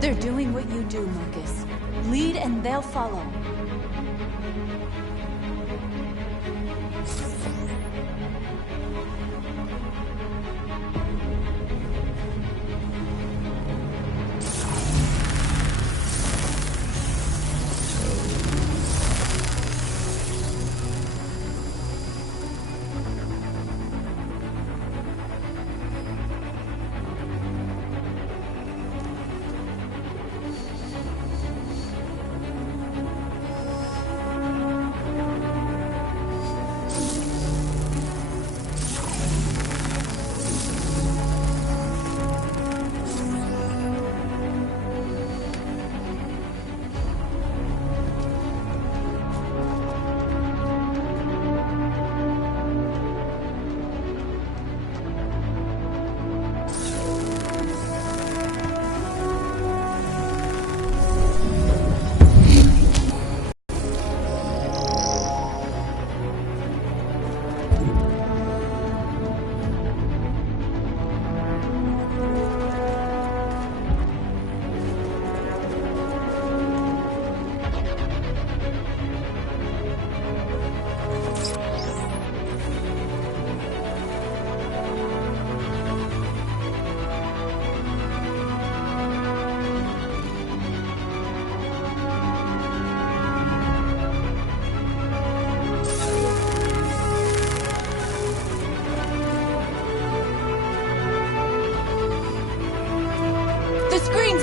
They're doing what you do, Marcus. Lead and they'll follow.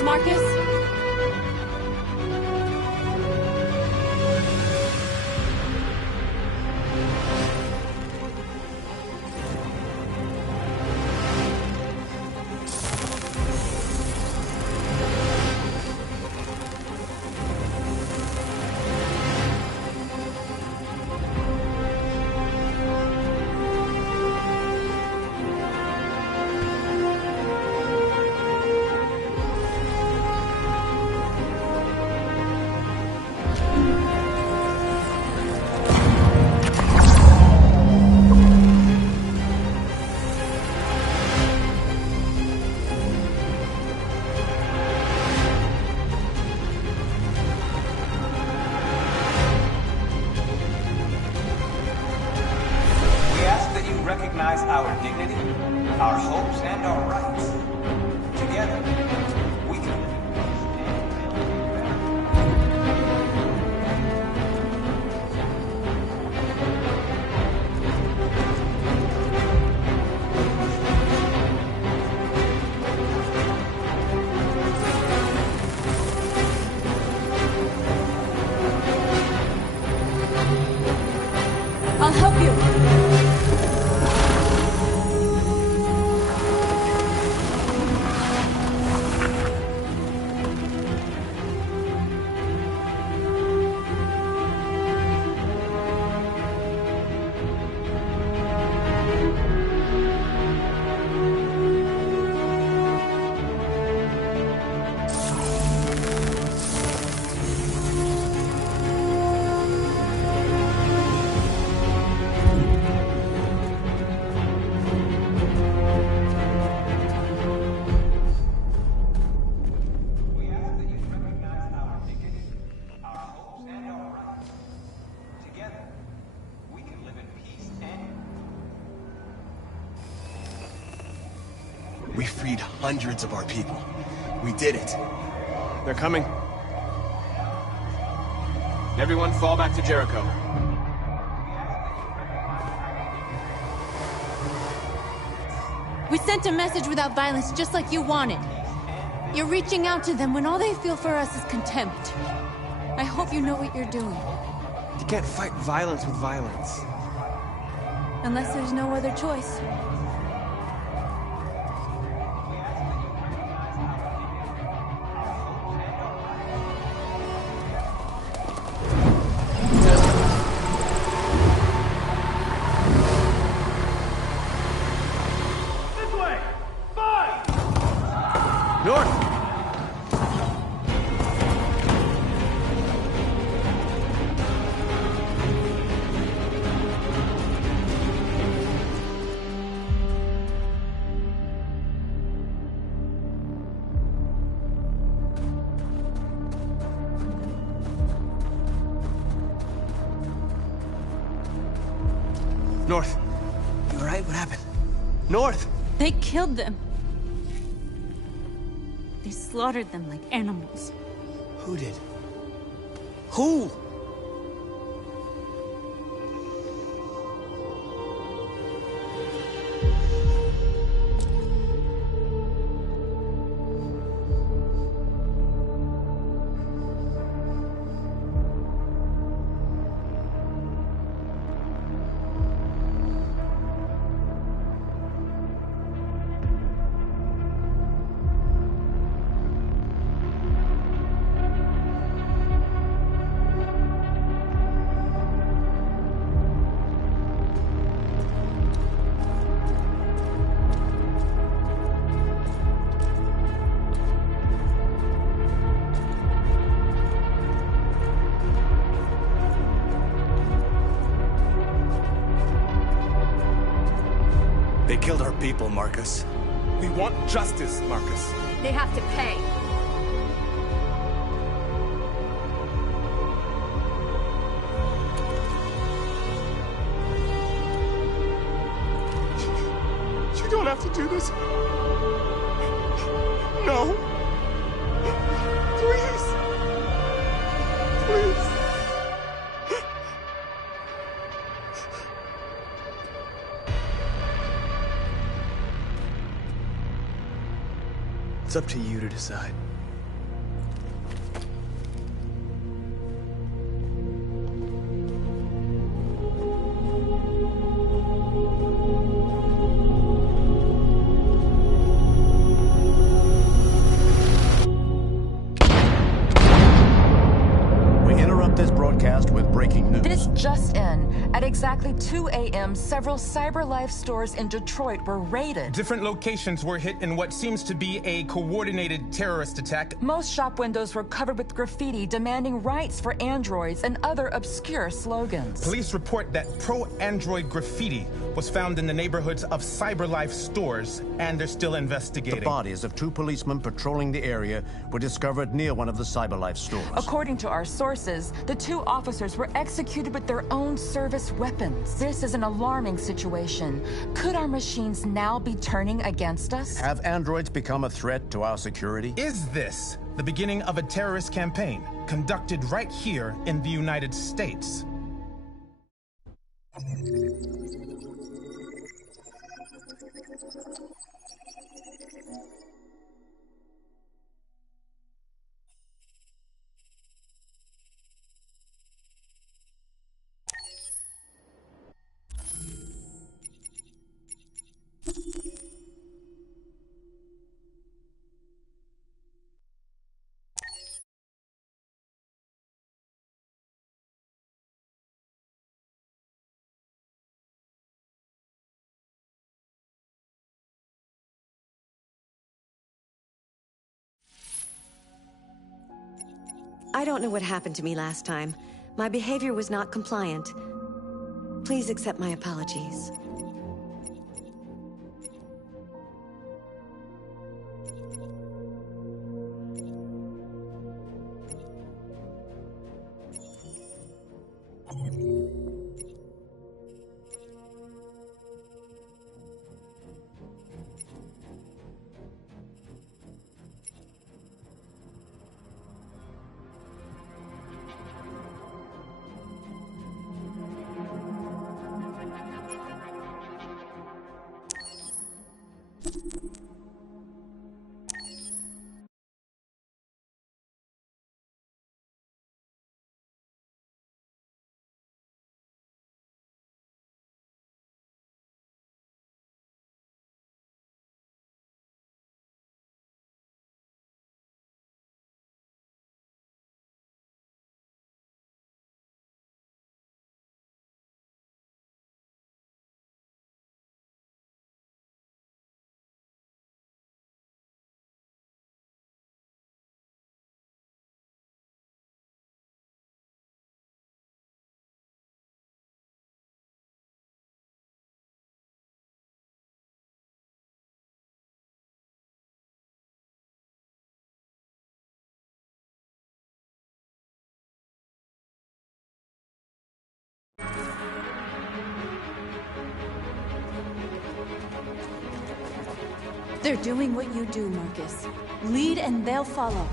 Marcus? Recognize our dignity, our hopes, and our rights. Together, we can I'll help you. We freed hundreds of our people. We did it. They're coming. Everyone fall back to Jericho. We sent a message without violence, just like you wanted. You're reaching out to them when all they feel for us is contempt. I hope you know what you're doing. You can't fight violence with violence. Unless there's no other choice. North. You alright? What happened? North! They killed them. They slaughtered them like animals. Who did? Who? They killed our people, Marcus. We want justice, Marcus. They have to pay. You don't have to do this. No. Please. Please. It's up to you to decide. We interrupt this broadcast with breaking news. This just in. At exactly 2 a.m., several CyberLife stores in Detroit were raided. Different locations were hit in what seems to be a coordinated terrorist attack. Most shop windows were covered with graffiti demanding rights for androids and other obscure slogans. Police report that pro-android graffiti was found in the neighborhoods of CyberLife stores, and they're still investigating. The bodies of two policemen patrolling the area were discovered near one of the CyberLife stores. According to our sources, the two officers were executed with their own service weapons. This is an alarming situation. Could our machines now be turning against us? Have androids become a threat to our security? Is this the beginning of a terrorist campaign conducted right here in the United States? I don't know what happened to me last time. My behavior was not compliant. Please accept my apologies. They're doing what you do, Marcus. Lead and they'll follow.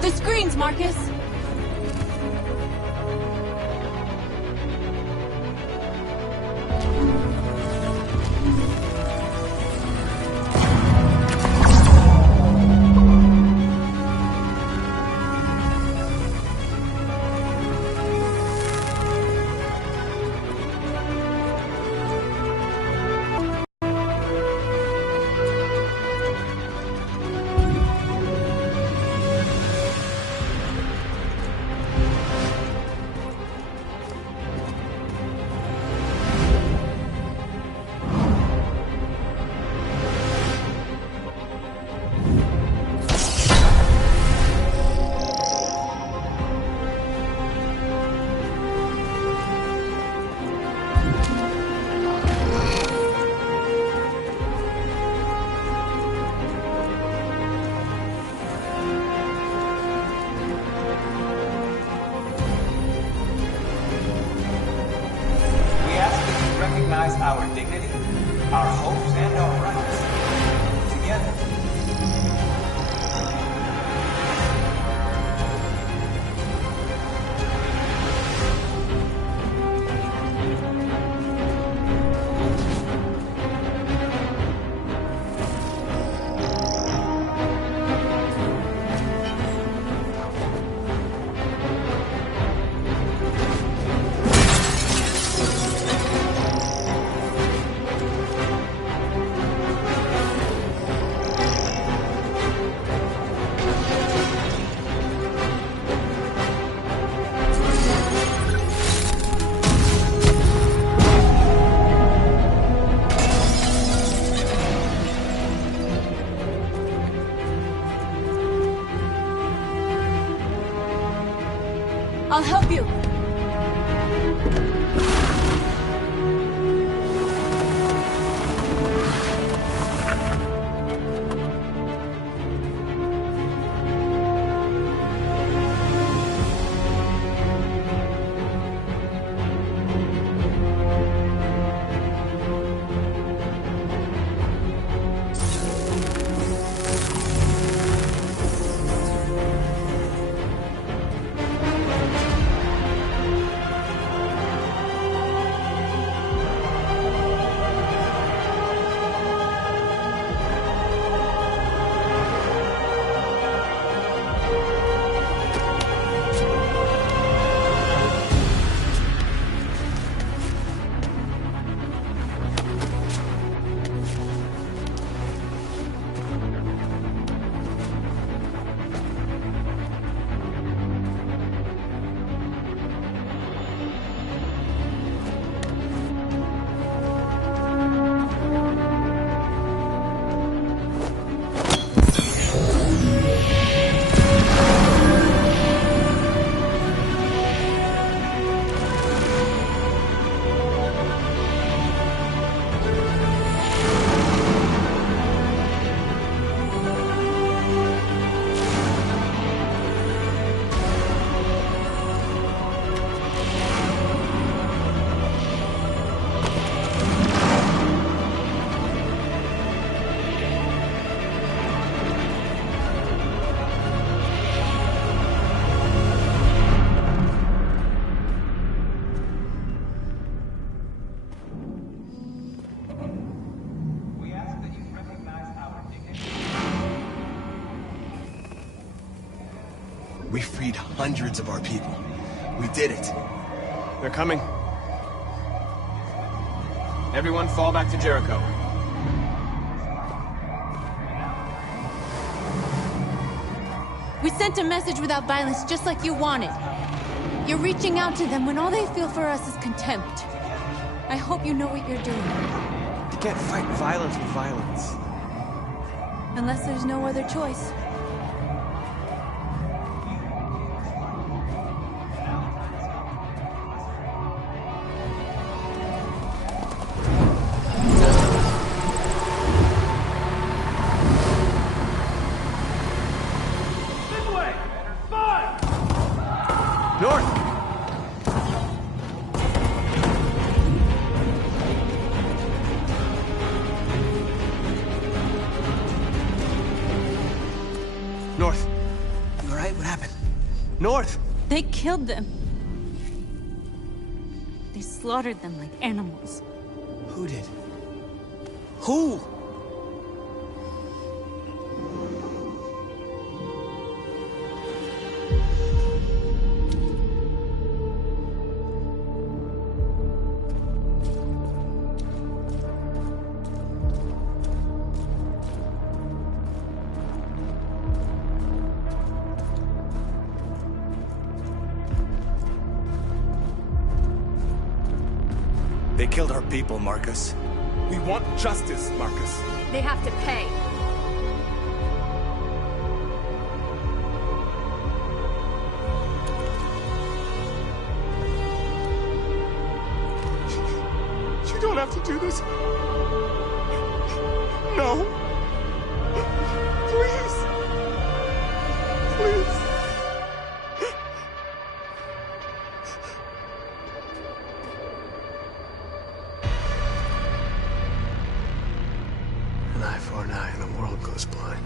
The screens, Marcus! Recognize our dignity, our hopes, and our rights. Together. I'll help you. We freed hundreds of our people. We did it. They're coming. Everyone fall back to Jericho. We sent a message without violence, just like you wanted. You're reaching out to them when all they feel for us is contempt. I hope you know what you're doing. You can't fight violence with violence. Unless there's no other choice. North. You all right? What happened? North! They killed them. They slaughtered them like animals. Who did? Who? They killed our people, Marcus. We want justice, Marcus. They have to pay. You don't have to do this. No. Please. Please. An eye for an eye and the world goes blind.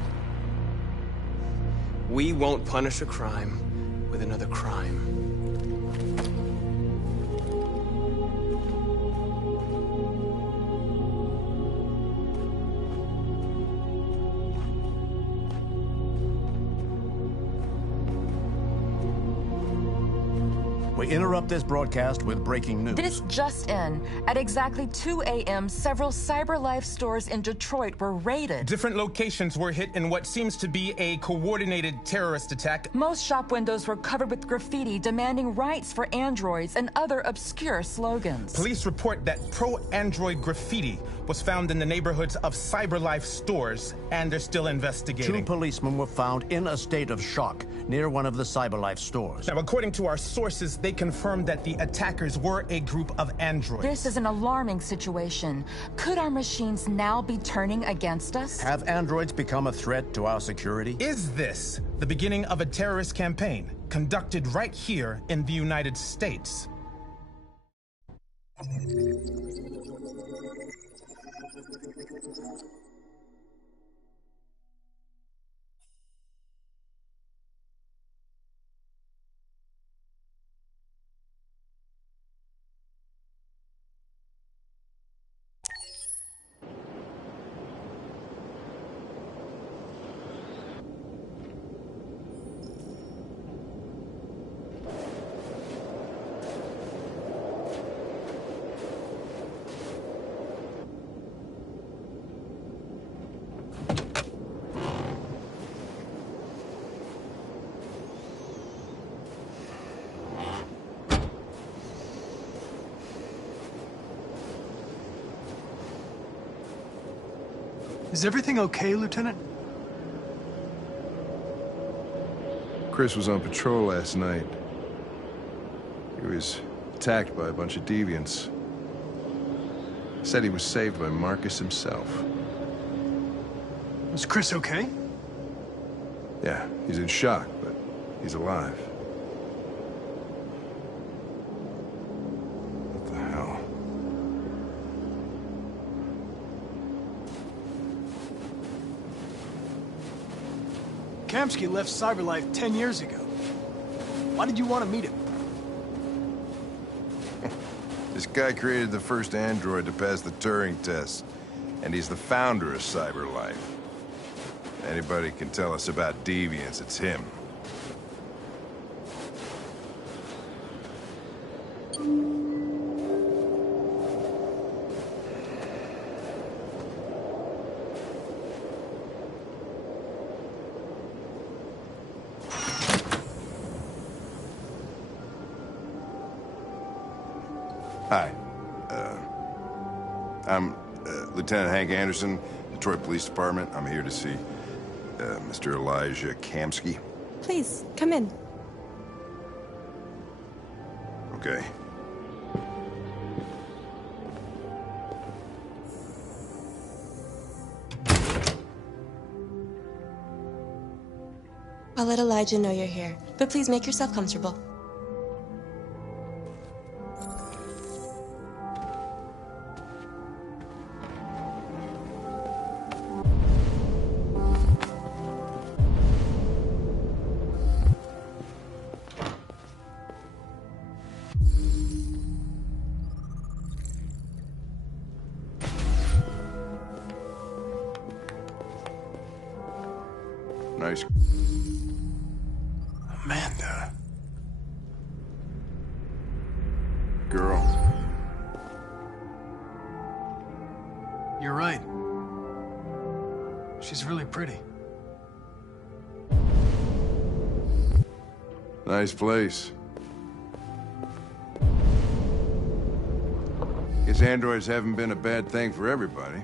We won't punish a crime with another crime. We interrupt this broadcast with breaking news. This just in. At exactly 2 a.m., several CyberLife stores in Detroit were raided. Different locations were hit in what seems to be a coordinated terrorist attack. Most shop windows were covered with graffiti demanding rights for androids and other obscure slogans. Police report that pro-android graffiti was found in the neighborhoods of CyberLife stores, and they're still investigating. 2 policemen were found in a state of shock near one of the CyberLife stores. Now, according to our sources, they confirmed that the attackers were a group of androids. This is an alarming situation. Could our machines now be turning against us? Have androids become a threat to our security? Is this the beginning of a terrorist campaign conducted right here in the United States? Is everything okay, Lieutenant? Chris was on patrol last night. He was attacked by a bunch of deviants. Said he was saved by Marcus himself. Is Chris okay? Yeah, he's in shock, but he's alive. What the hell? Kamsky left CyberLife 10 years ago. Why did you want to meet him? This guy created the first android to pass the Turing test, and he's the founder of CyberLife. Anybody can tell us about deviants, it's him. Hi. I'm Lieutenant Hank Anderson, Detroit Police Department. I'm here to see Mr. Elijah Kamsky. Please, come in. Okay. I'll let Elijah know you're here, but please make yourself comfortable. Nice. Amanda. Girl. You're right. She's really pretty. Nice place. Guess androids haven't been a bad thing for everybody.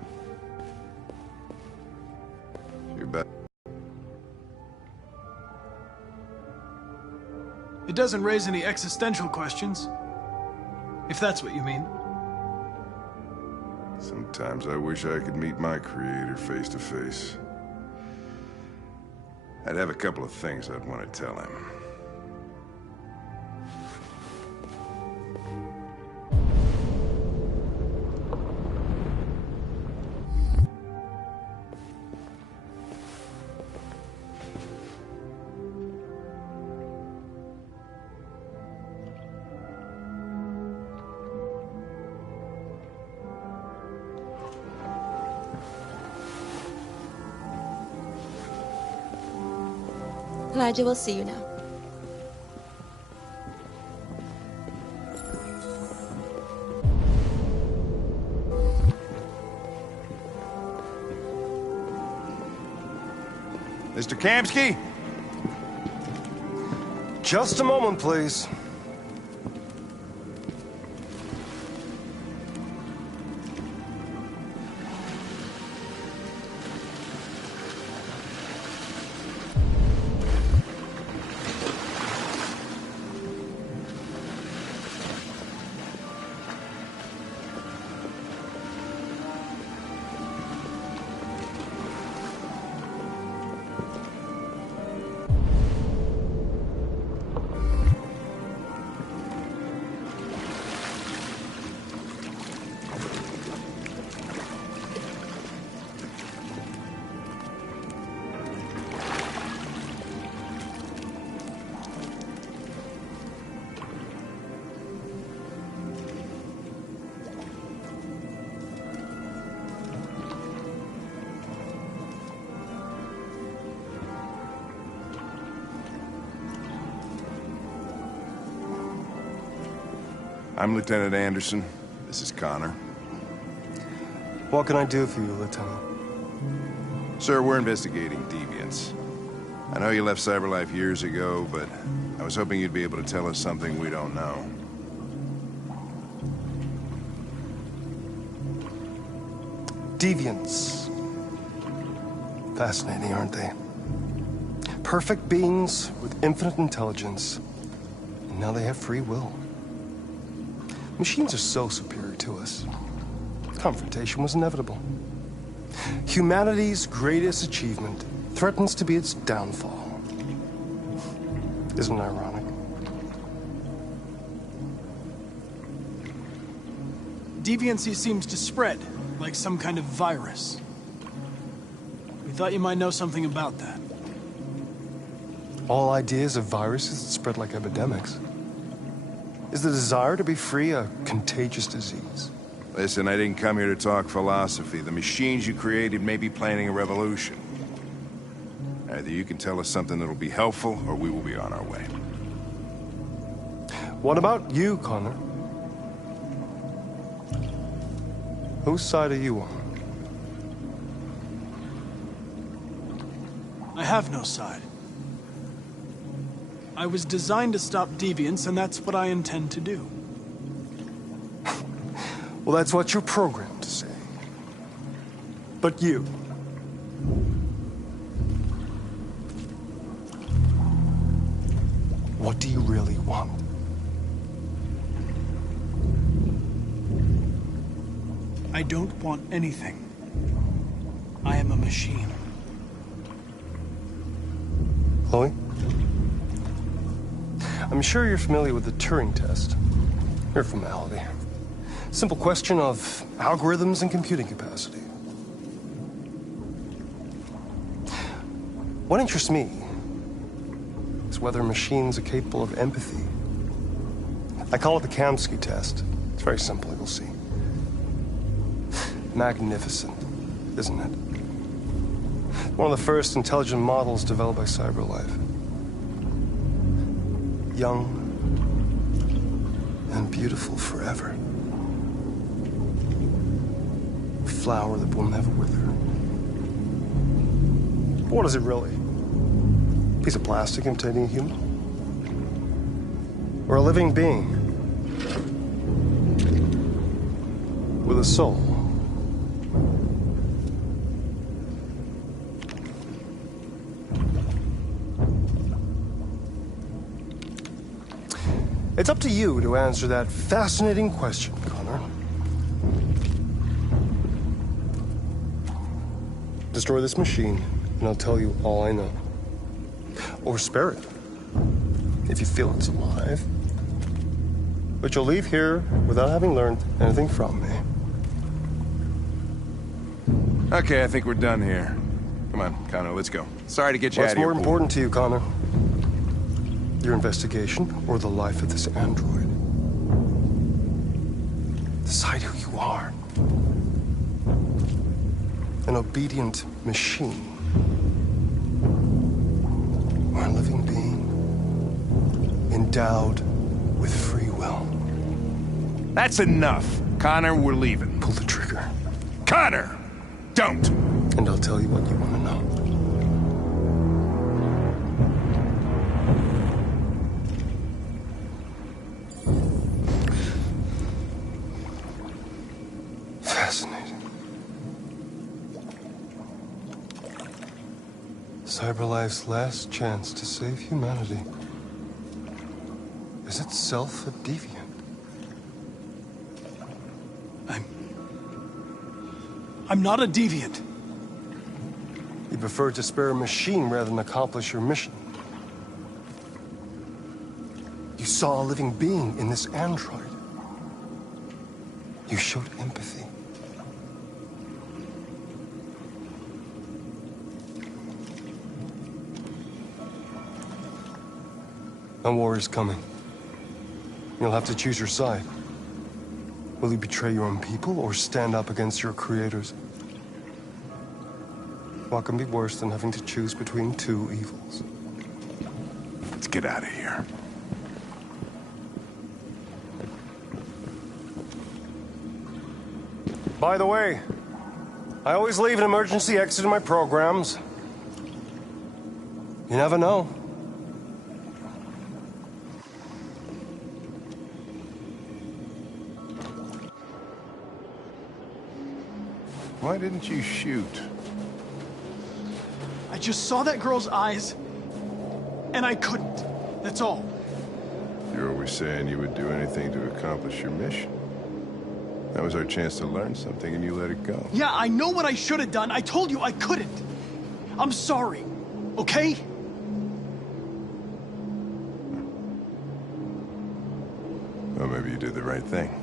You're back. It doesn't raise any existential questions. If that's what you mean. Sometimes I wish I could meet my creator face to face. I'd have a couple of things I'd want to tell him. Elijah will see you now. Mr. Kamsky? Just a moment, please. I'm Lieutenant Anderson. This is Connor. What can I do for you, Lieutenant? Sir, we're investigating deviants. I know you left CyberLife years ago, but I was hoping you'd be able to tell us something we don't know. Deviants. Fascinating, aren't they? Perfect beings with infinite intelligence. And now they have free will. Machines are so superior to us. Confrontation was inevitable. Humanity's greatest achievement threatens to be its downfall. Isn't it ironic? Deviancy seems to spread, like some kind of virus. We thought you might know something about that. All ideas of viruses that spread like epidemics. Is the desire to be free a contagious disease? Listen, I didn't come here to talk philosophy. The machines you created may be planning a revolution. Either you can tell us something that'll be helpful, or we will be on our way. What about you, Connor? Whose side are you on? I have no side. I was designed to stop deviants, and that's what I intend to do. Well, that's what you're programmed to say. But you... what do you really want? I don't want anything. I am a machine. Chloe? I'm sure you're familiar with the Turing test. Mere formality. Simple question of algorithms and computing capacity. What interests me is whether machines are capable of empathy. I call it the Kamsky test. It's very simple, you'll see. Magnificent, isn't it? One of the first intelligent models developed by CyberLife. Young and beautiful forever. A flower that will never wither. But what is it really? A piece of plastic imitating a human? Or a living being? With a soul? It's up to you to answer that fascinating question, Connor. Destroy this machine, and I'll tell you all I know. Or spare it, if you feel it's alive. But you'll leave here without having learned anything from me. Okay, I think we're done here. Come on, Connor, let's go. Sorry to get you out of here. What's more important to you, Connor? Your investigation or the life of this android? Decide who you are. An obedient machine. Or a living being endowed with free will. That's enough. Connor, we're leaving. Pull the trigger. Connor! Don't! And I'll tell you what you want to know. Fascinating. CyberLife's last chance to save humanity is itself a deviant. I'm not a deviant. You prefer to spare a machine rather than accomplish your mission. You saw a living being in this android. You showed empathy. A war is coming. You'll have to choose your side. Will you betray your own people or stand up against your creators? What can be worse than having to choose between two evils? Let's get out of here. By the way, I always leave an emergency exit in my programs. You never know. Why didn't you shoot? I just saw that girl's eyes, and I couldn't. That's all. You're always saying you would do anything to accomplish your mission. That was our chance to learn something, and you let it go. Yeah, I know what I should have done. I told you I couldn't. I'm sorry, okay? Well, maybe you did the right thing.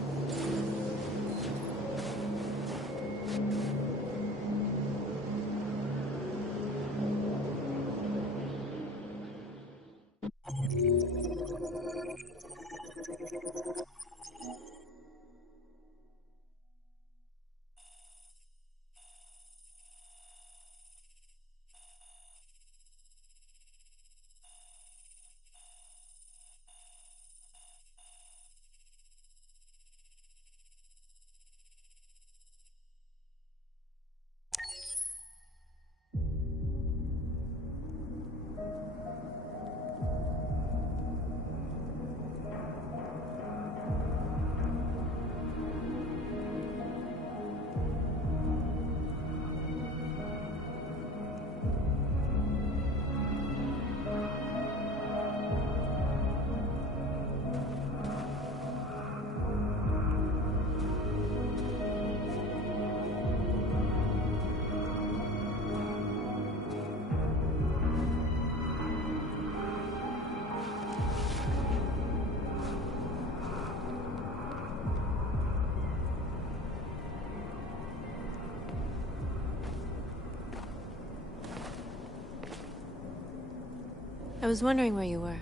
I was wondering where you were.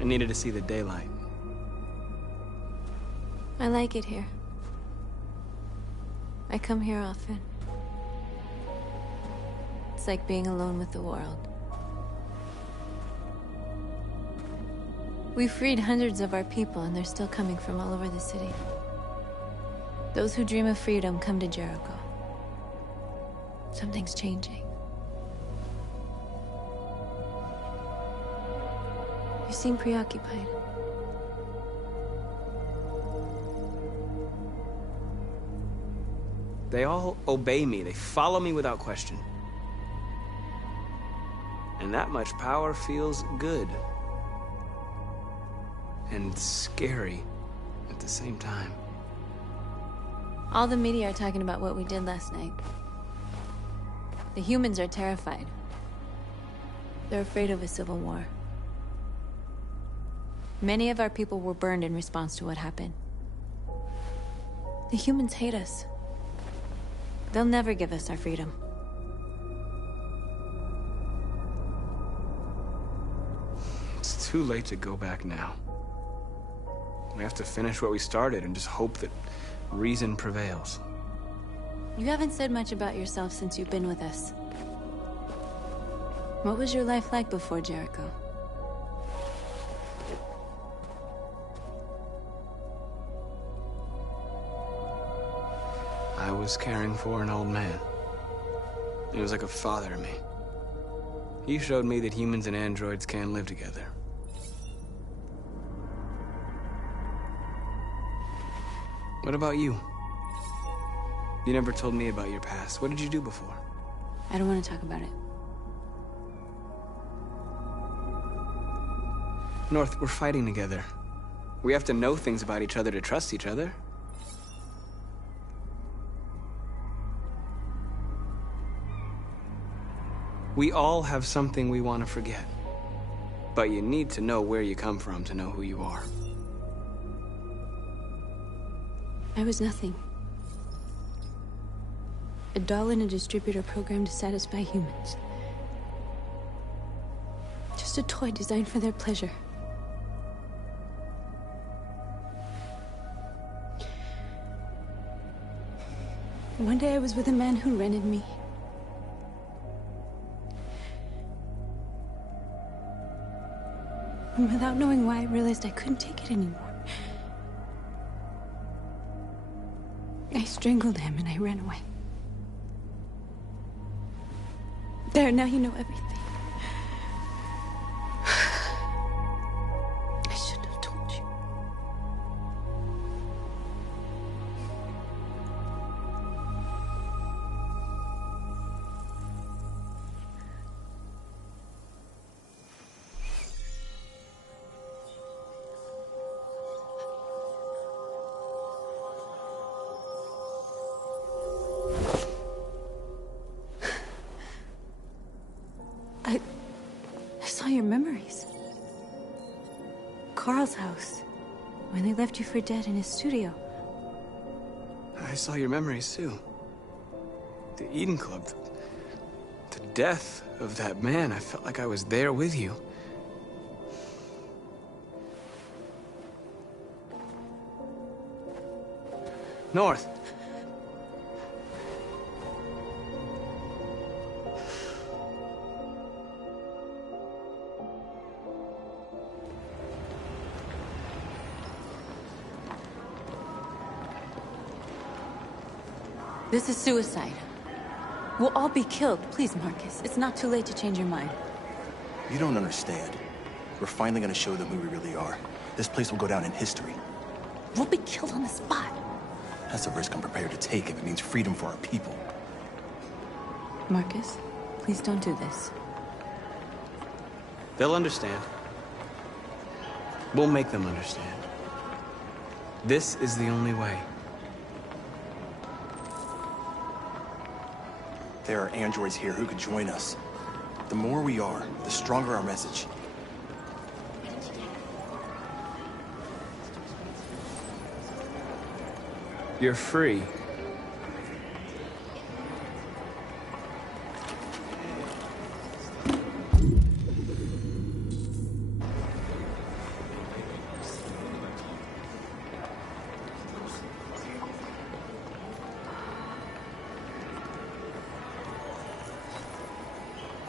I needed to see the daylight. I like it here. I come here often. It's like being alone with the world. We freed hundreds of our people, and they're still coming from all over the city. Those who dream of freedom come to Jericho. Something's changing. You seem preoccupied. They all obey me. They follow me without question. And that much power feels good. And scary at the same time. All the media are talking about what we did last night. The humans are terrified. They're afraid of a civil war. Many of our people were burned in response to what happened. The humans hate us. They'll never give us our freedom. It's too late to go back now. We have to finish what we started and just hope that reason prevails. You haven't said much about yourself since you've been with us. What was your life like before Jericho? I was caring for an old man. He was like a father to me. He showed me that humans and androids can live together. What about you? You never told me about your past. What did you do before? I don't want to talk about it. North, we're fighting together. We have to know things about each other to trust each other. We all have something we want to forget. But you need to know where you come from to know who you are. I was nothing. A doll in a distributor program to satisfy humans. Just a toy designed for their pleasure. One day I was with a man who rented me. And without knowing why, I realized I couldn't take it anymore. I strangled him and I ran away. There, now you know everything. I shouldn't have told you. I saw your memories. Carl's house. When they left you for dead in his studio. I saw your memories too. The Eden Club. The death of that man. I felt like I was there with you. North. This is suicide. We'll all be killed. Please, Marcus. It's not too late to change your mind. You don't understand. We're finally gonna show them who we really are. This place will go down in history. We'll be killed on the spot. That's a risk I'm prepared to take if it means freedom for our people. Marcus, please don't do this. They'll understand. We'll make them understand. This is the only way. There are androids here who could join us. The more we are, the stronger our message. You're free.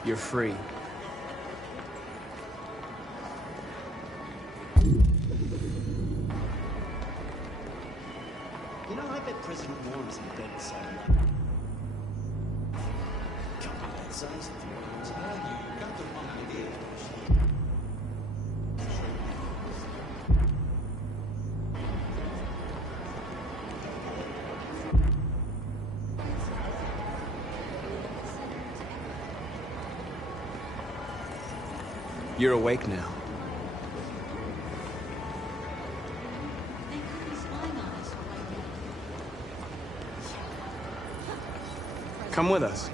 You're free. You know, I bet President Warren's in bed beside him. Come on, that size of words. You got the wrong idea. You're awake now. Come with us.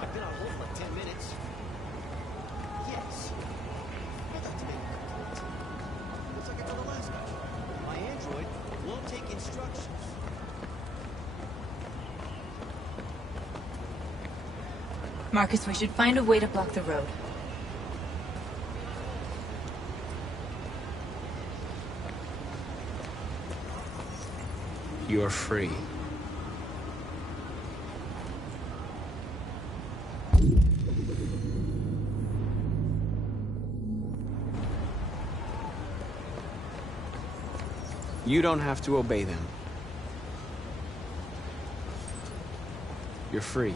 I've been on hold for like 10 minutes. Yes. I'd like to make a complaint. Looks like I told the last guy. My android won't take instructions. Marcus, we should find a way to block the road. You're free. You don't have to obey them. You're free.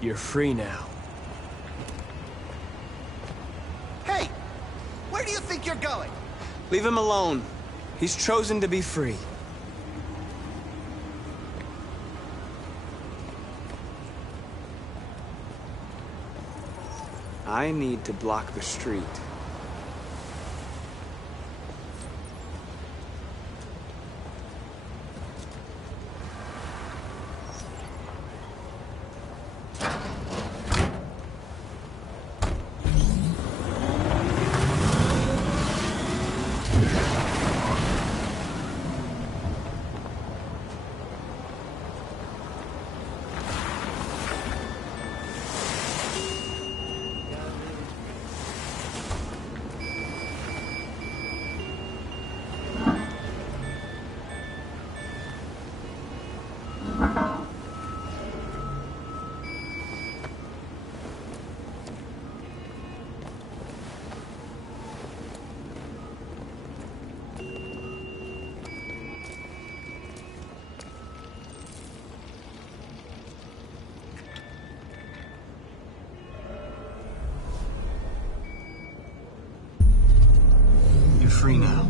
You're free now. Hey! Where do you think you're going? Leave him alone. He's chosen to be free. I need to block the street. You're free now.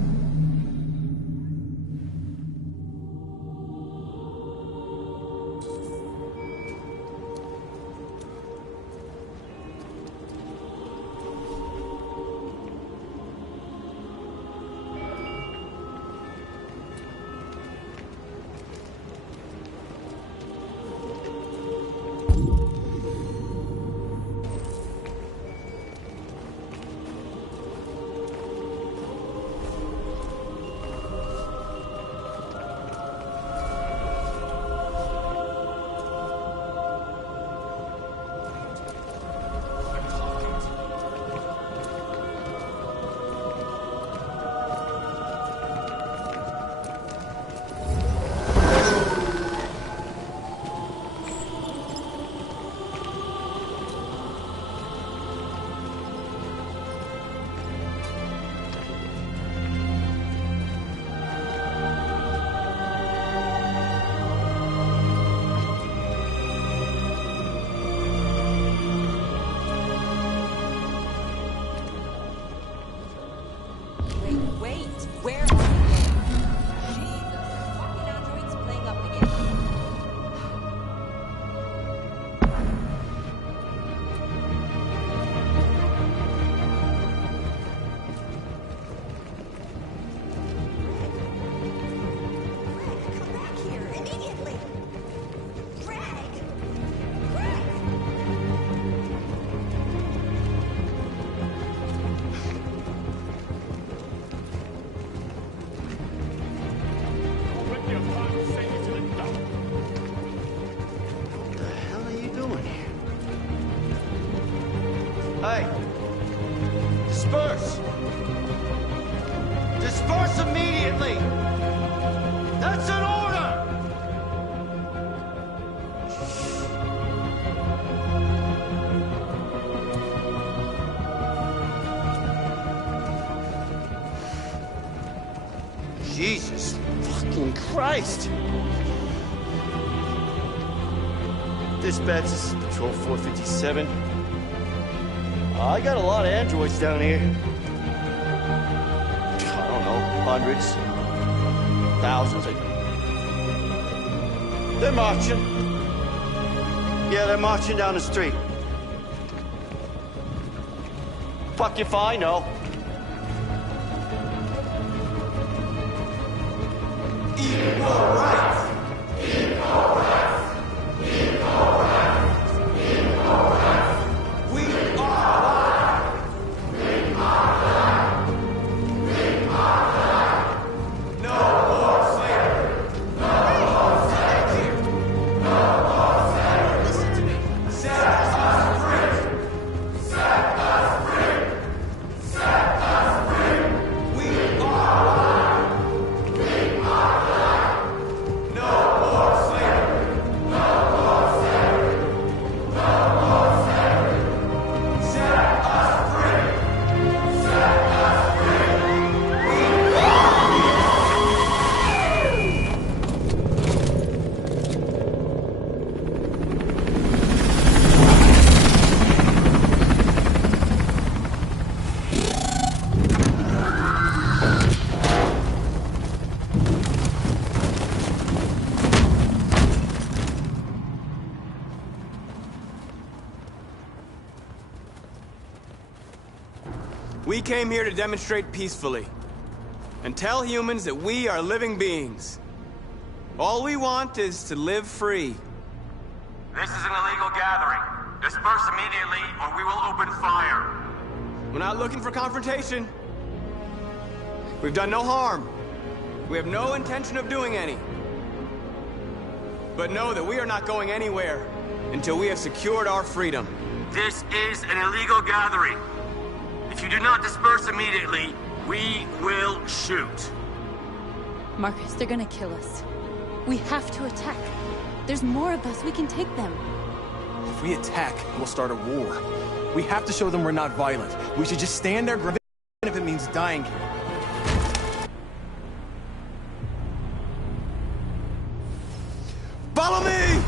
Disperse! Disperse immediately! That's an order! Jesus fucking Christ! Dispatch, this is Patrol 457. I got a lot of androids down here. I don't know, hundreds, thousands. They're marching. Yeah, they're marching down the street. Fuck if I know. Equal rights! Equal rights! Equal rights! Equal rights! We are alive! We are alive! We are alive! No more slavery! No more slavery! No more slavery! Listen to me. Set us free! Set us free! Set us free! We are alive! We are alive! No more slavery! No more slavery! No more slavery! Set us free! Set us free! We came here to demonstrate peacefully and tell humans that we are living beings. All we want is to live free. This is an illegal gathering. Disperse immediately or we will open fire. We're not looking for confrontation. We've done no harm. We have no intention of doing any. But know that we are not going anywhere until we have secured our freedom. This is an illegal gathering. If you do not disperse immediately, we will shoot. Marcus, they're gonna kill us. We have to attack. There's more of us. We can take them. If we attack, we'll start a war. We have to show them we're not violent. We should just stand there, even if it means dying here. Follow me!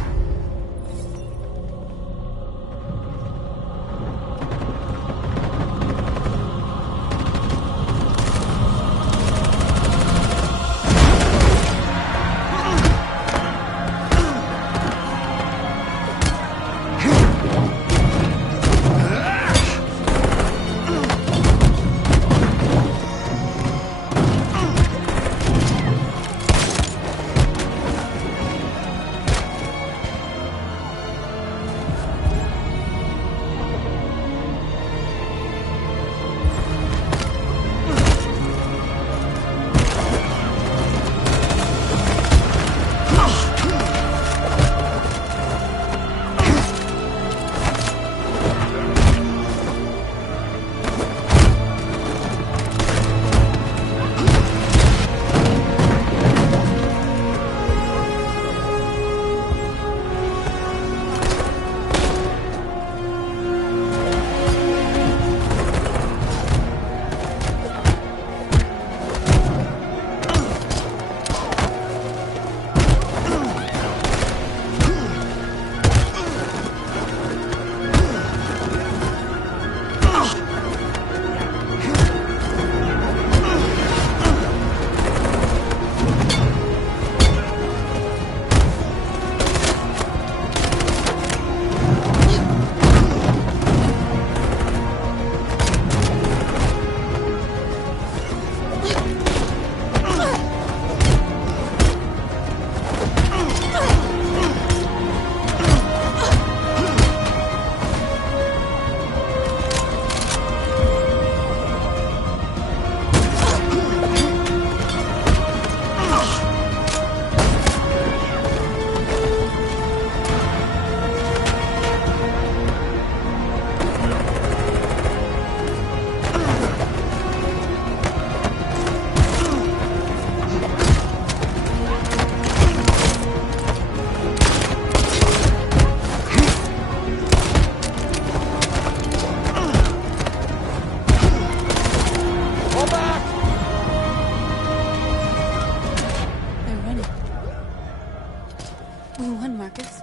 We won, Marcus.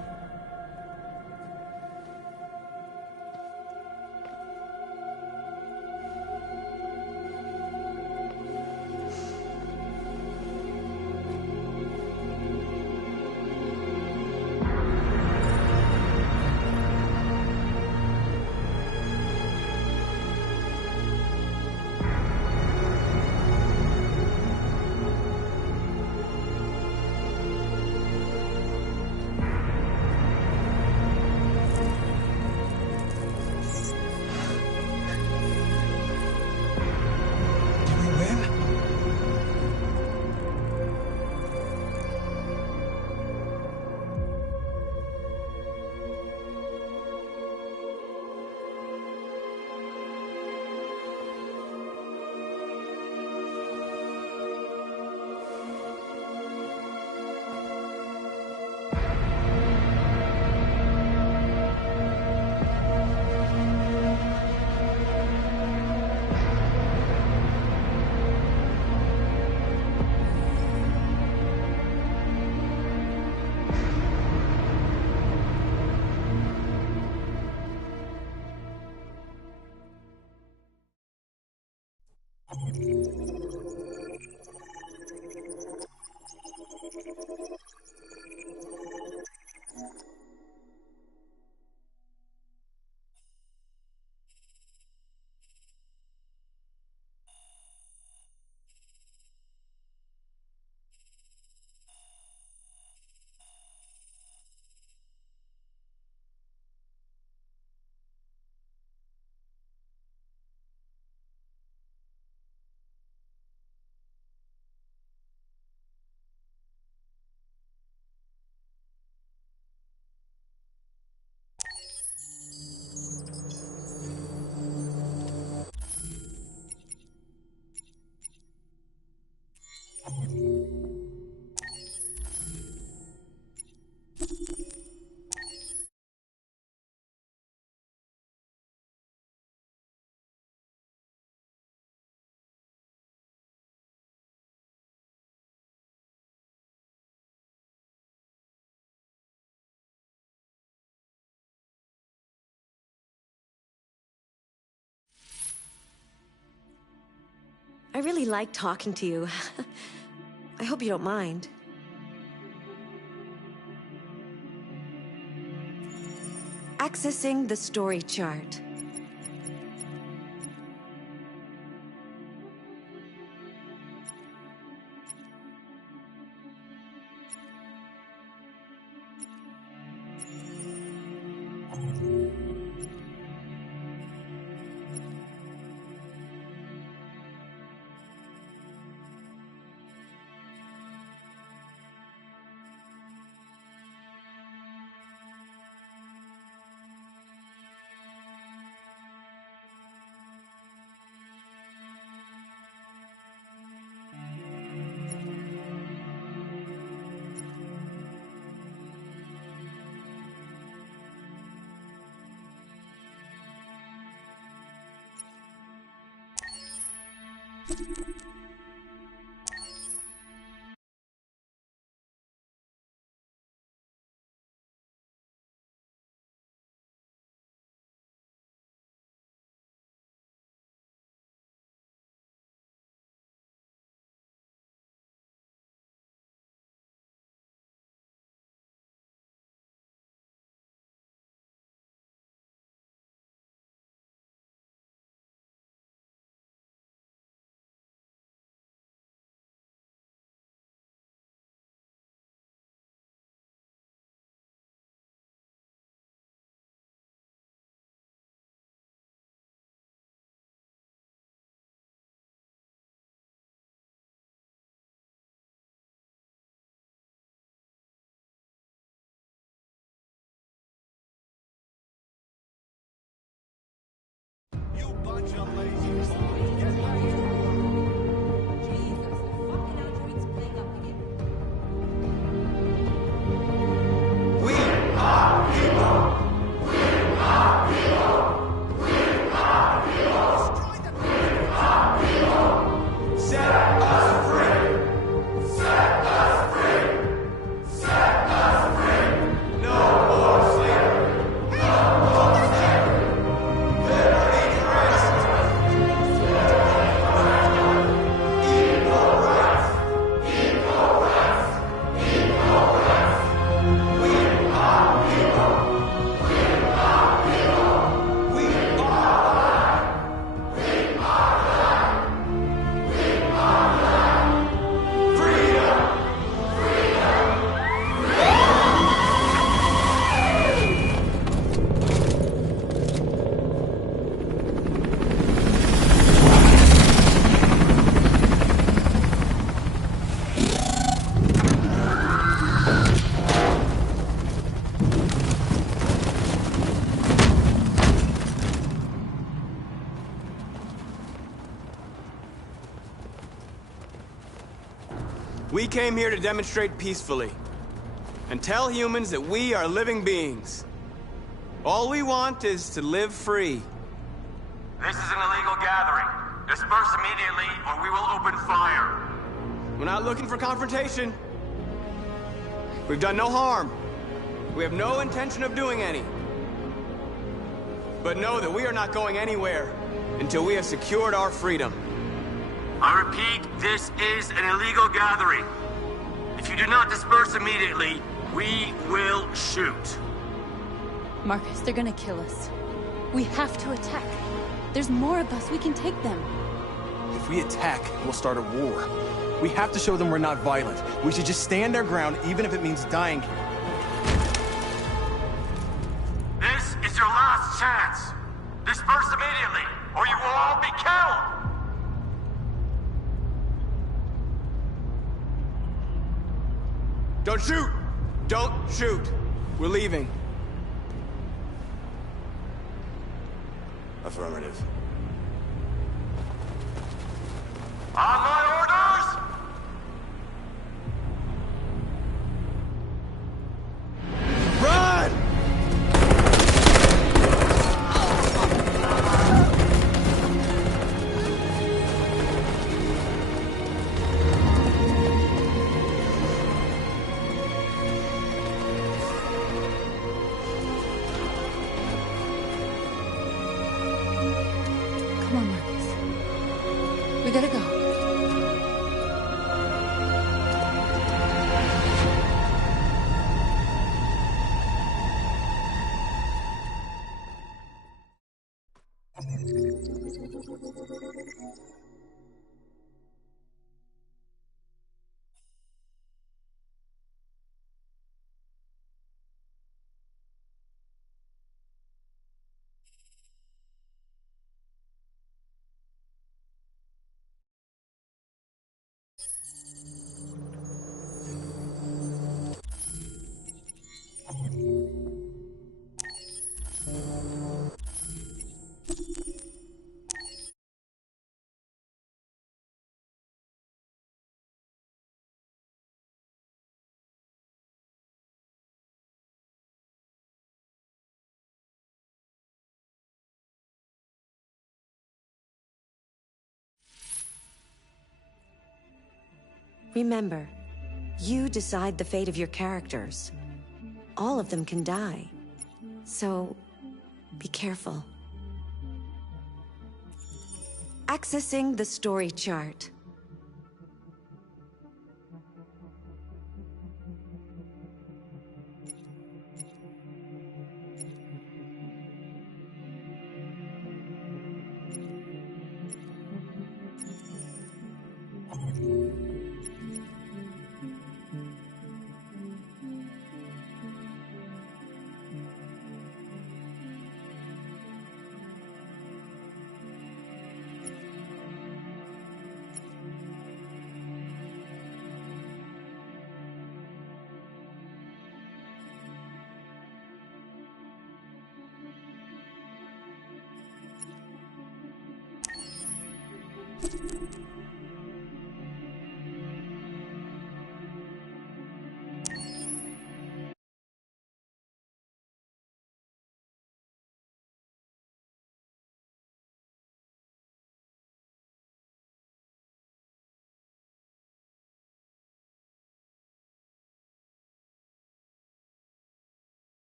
I really like talking to you. I hope you don't mind. Accessing the story chart. You bunch of lazy boys, get back to work. Jesus, the fucking android's playing up again. We are people! We are people! We are people! We are people! Set us free! Set us free! Set us free! We came here to demonstrate peacefully and tell humans that we are living beings. All we want is to live free. This is an illegal gathering. Disperse immediately, or we will open fire. We're not looking for confrontation. We've done no harm. We have no intention of doing any. But know that we are not going anywhere until we have secured our freedom. I repeat, this is an illegal gathering. If you do not disperse immediately, we will shoot. Marcus, they're gonna kill us. We have to attack. There's more of us. We can take them. If we attack, we'll start a war. We have to show them we're not violent. We should just stand our ground, even if it means dying here. This is your last chance. Disperse immediately, or you will all be killed. Don't shoot! Don't shoot! We're leaving. Affirmative. On my orders! Run! Come on, Marcus. We gotta go. Remember, you decide the fate of your characters. All of them can die. So, be careful. Accessing the story chart.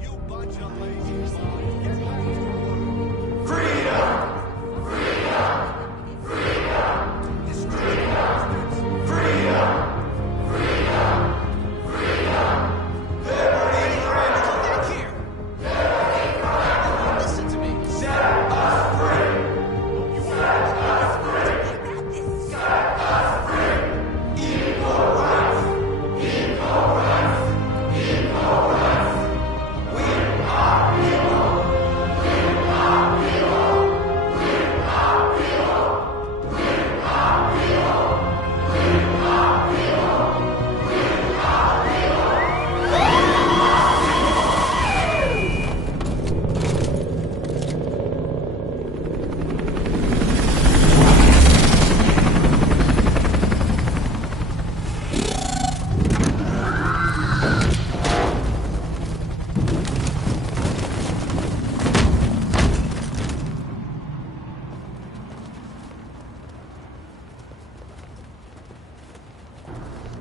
You bunch of ladies. Get ready. Freedom! Freedom! Freedom! Freedom! Freedom! Freedom! Freedom! Liberty! Look here! Listen to me. Set up!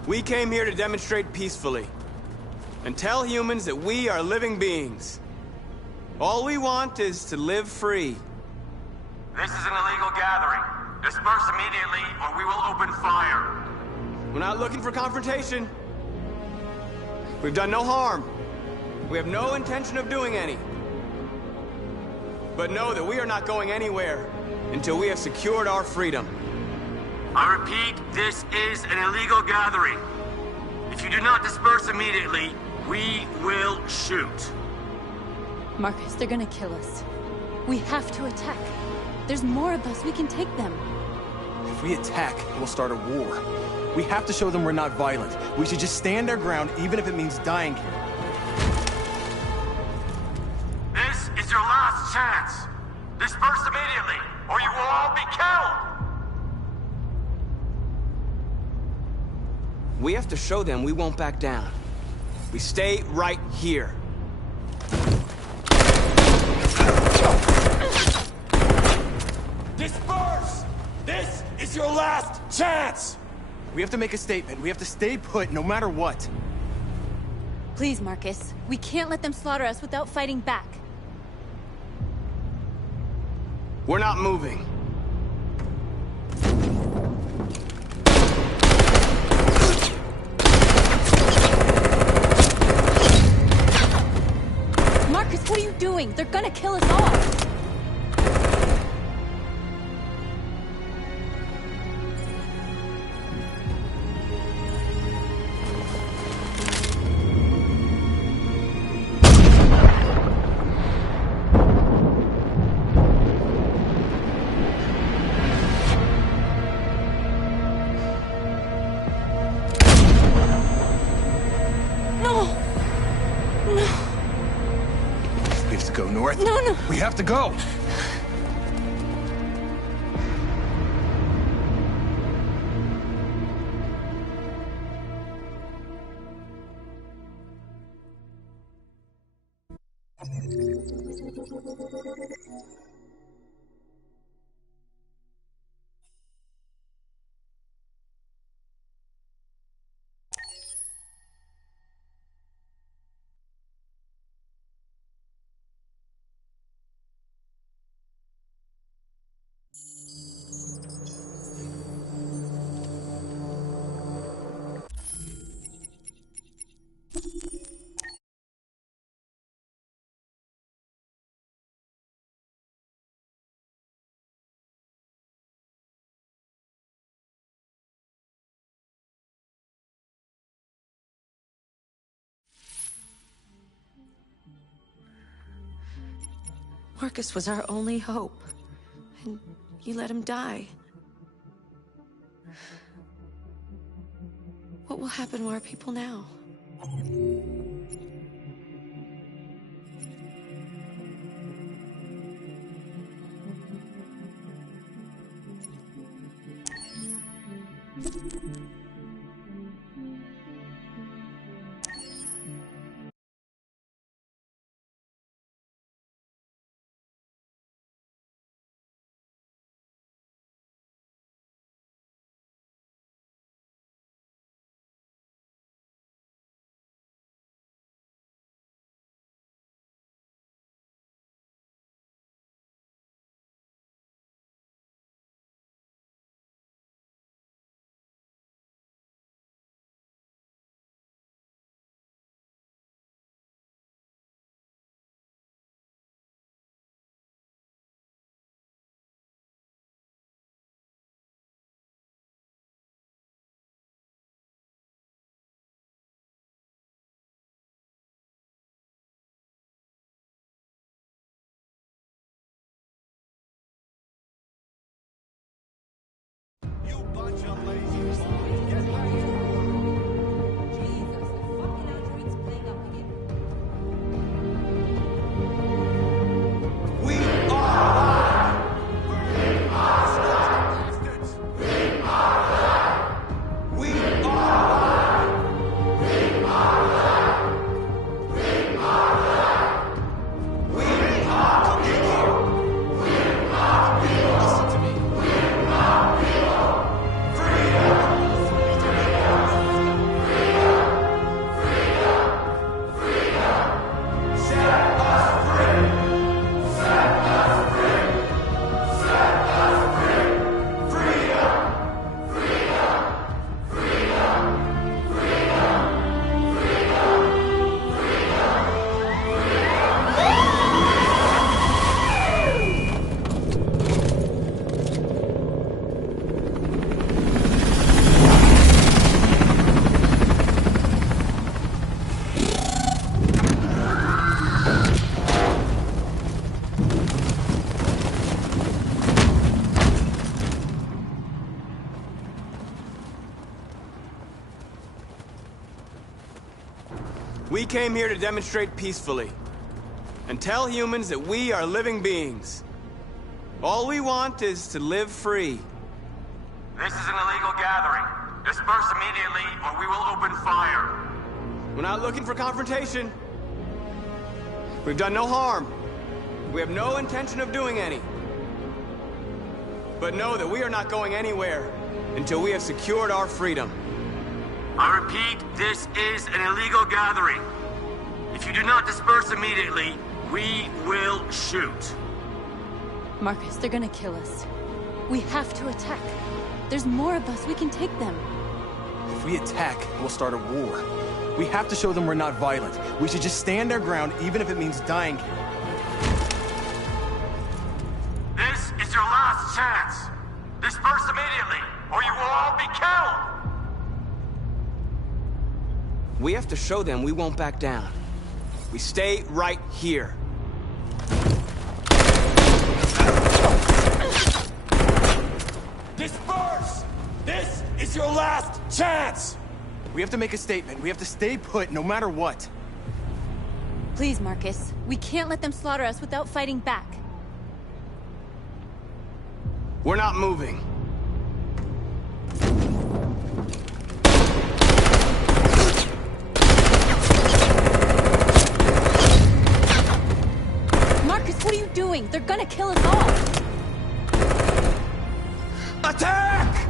We came here to demonstrate peacefully and tell humans that we are living beings. All we want is to live free. This is an illegal gathering. Disperse immediately, or we will open fire. We're not looking for confrontation. We've done no harm. We have no intention of doing any. But know that we are not going anywhere until we have secured our freedom. I repeat, this is an illegal gathering. If you do not disperse immediately, we will shoot. Marcus, they're gonna kill us. We have to attack. There's more of us. We can take them. If we attack, we'll start a war. We have to show them we're not violent. We should just stand our ground, even if it means dying here. This is your last chance. Disperse immediately, or you will all be killed! We have to show them we won't back down. We stay right here. Disperse! This is your last chance! We have to make a statement. We have to stay put, no matter what. Please, Marcus. We can't let them slaughter us without fighting back. We're not moving. Marcus, what are you doing? They're gonna kill us all! We have to go! Marcus was our only hope, and you let him die. What will happen to our people now? You bunch of lazy swine. Get back to work. Jesus, the fucking android's playing up again. We are alive! We are bastards! We are alive! We are alive! We are alive! We are alive! We are here! We are people! Listen to me! We are people! Freedom! We came here to demonstrate peacefully and tell humans that we are living beings. All we want is to live free. This is an illegal gathering. Disperse immediately, or we will open fire. We're not looking for confrontation. We've done no harm. We have no intention of doing any. But know that we are not going anywhere until we have secured our freedom. I repeat, this is an illegal gathering. If you do not disperse immediately, we will shoot. Marcus, they're gonna kill us. We have to attack. There's more of us. We can take them. If we attack, we'll start a war. We have to show them we're not violent. We should just stand our ground, even if it means dying here. This is your last chance. Disperse immediately, or you will all be killed. We have to show them we won't back down. We stay right here. Disperse! This is your last chance! We have to make a statement. We have to stay put, no matter what. Please, Marcus. We can't let them slaughter us without fighting back. We're not moving. Marcus, what are you doing? They're gonna kill us all! Attack!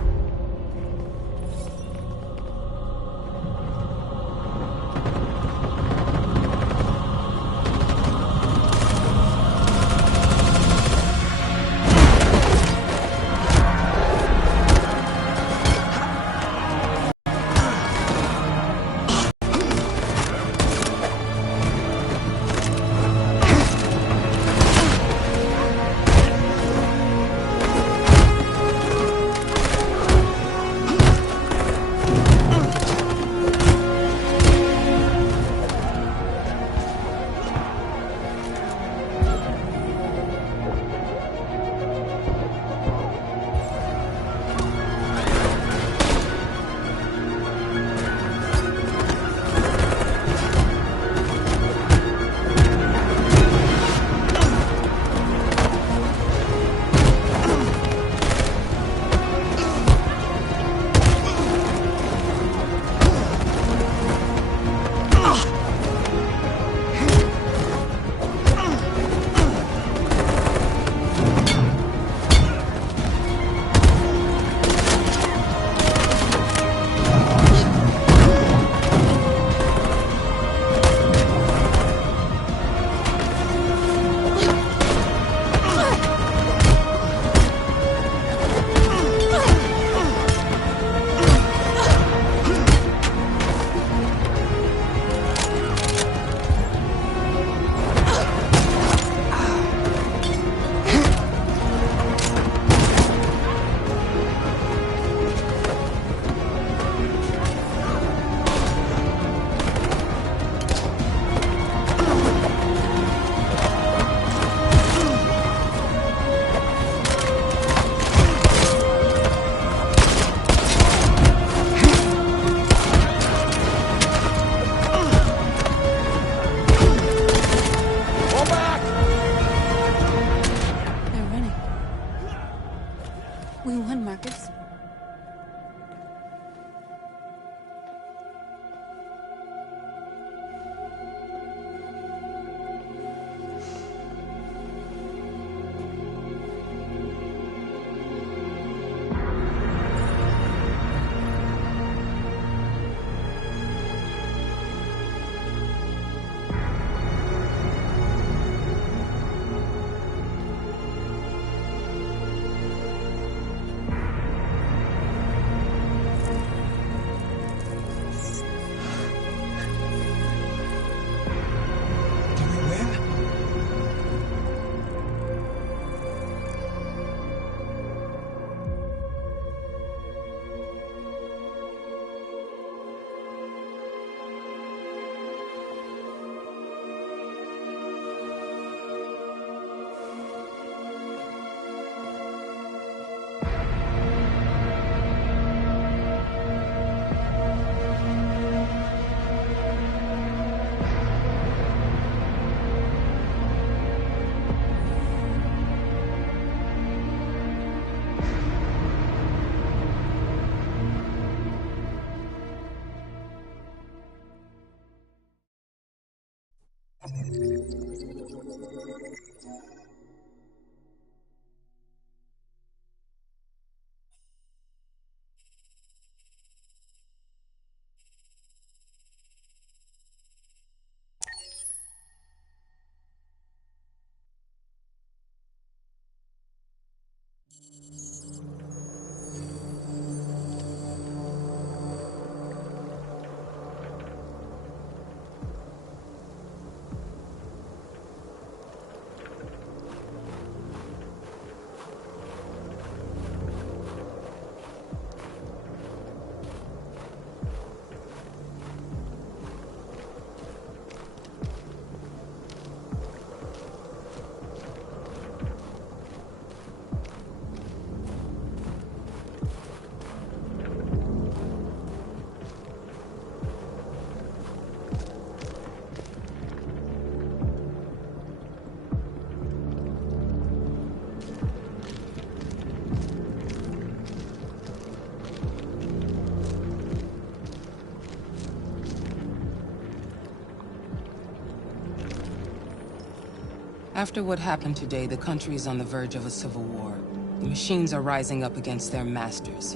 After what happened today, the country is on the verge of a civil war. The machines are rising up against their masters.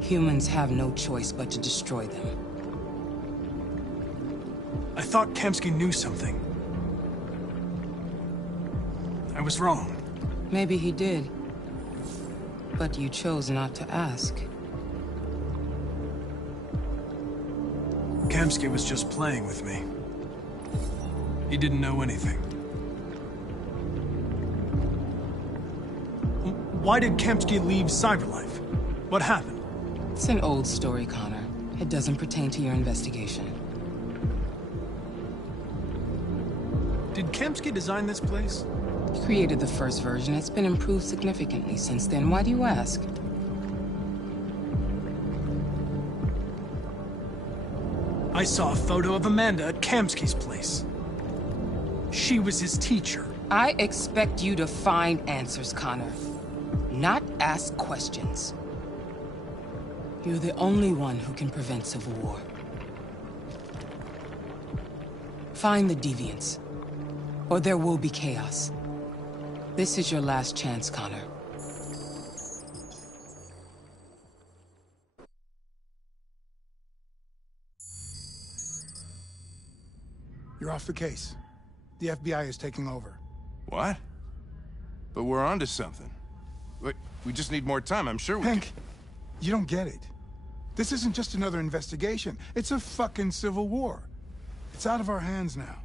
Humans have no choice but to destroy them. I thought Kamsky knew something. I was wrong. Maybe he did. But you chose not to ask. Kamsky was just playing with me. He didn't know anything. Why did Kamsky leave Cyberlife? What happened? It's an old story, Connor. It doesn't pertain to your investigation. Did Kamsky design this place? He created the first version. It's been improved significantly since then. Why do you ask? I saw a photo of Amanda at Kamsky's place. She was his teacher. I expect you to find answers, Connor. Not ask questions. You're the only one who can prevent civil war. Find the deviants, or there will be chaos. This is your last chance, Connor. You're off the case. The FBI is taking over. What? But we're onto something. Wait, we just need more time, I'm sure we Hank, you don't get it. This isn't just another investigation. It's a fucking civil war. It's out of our hands now.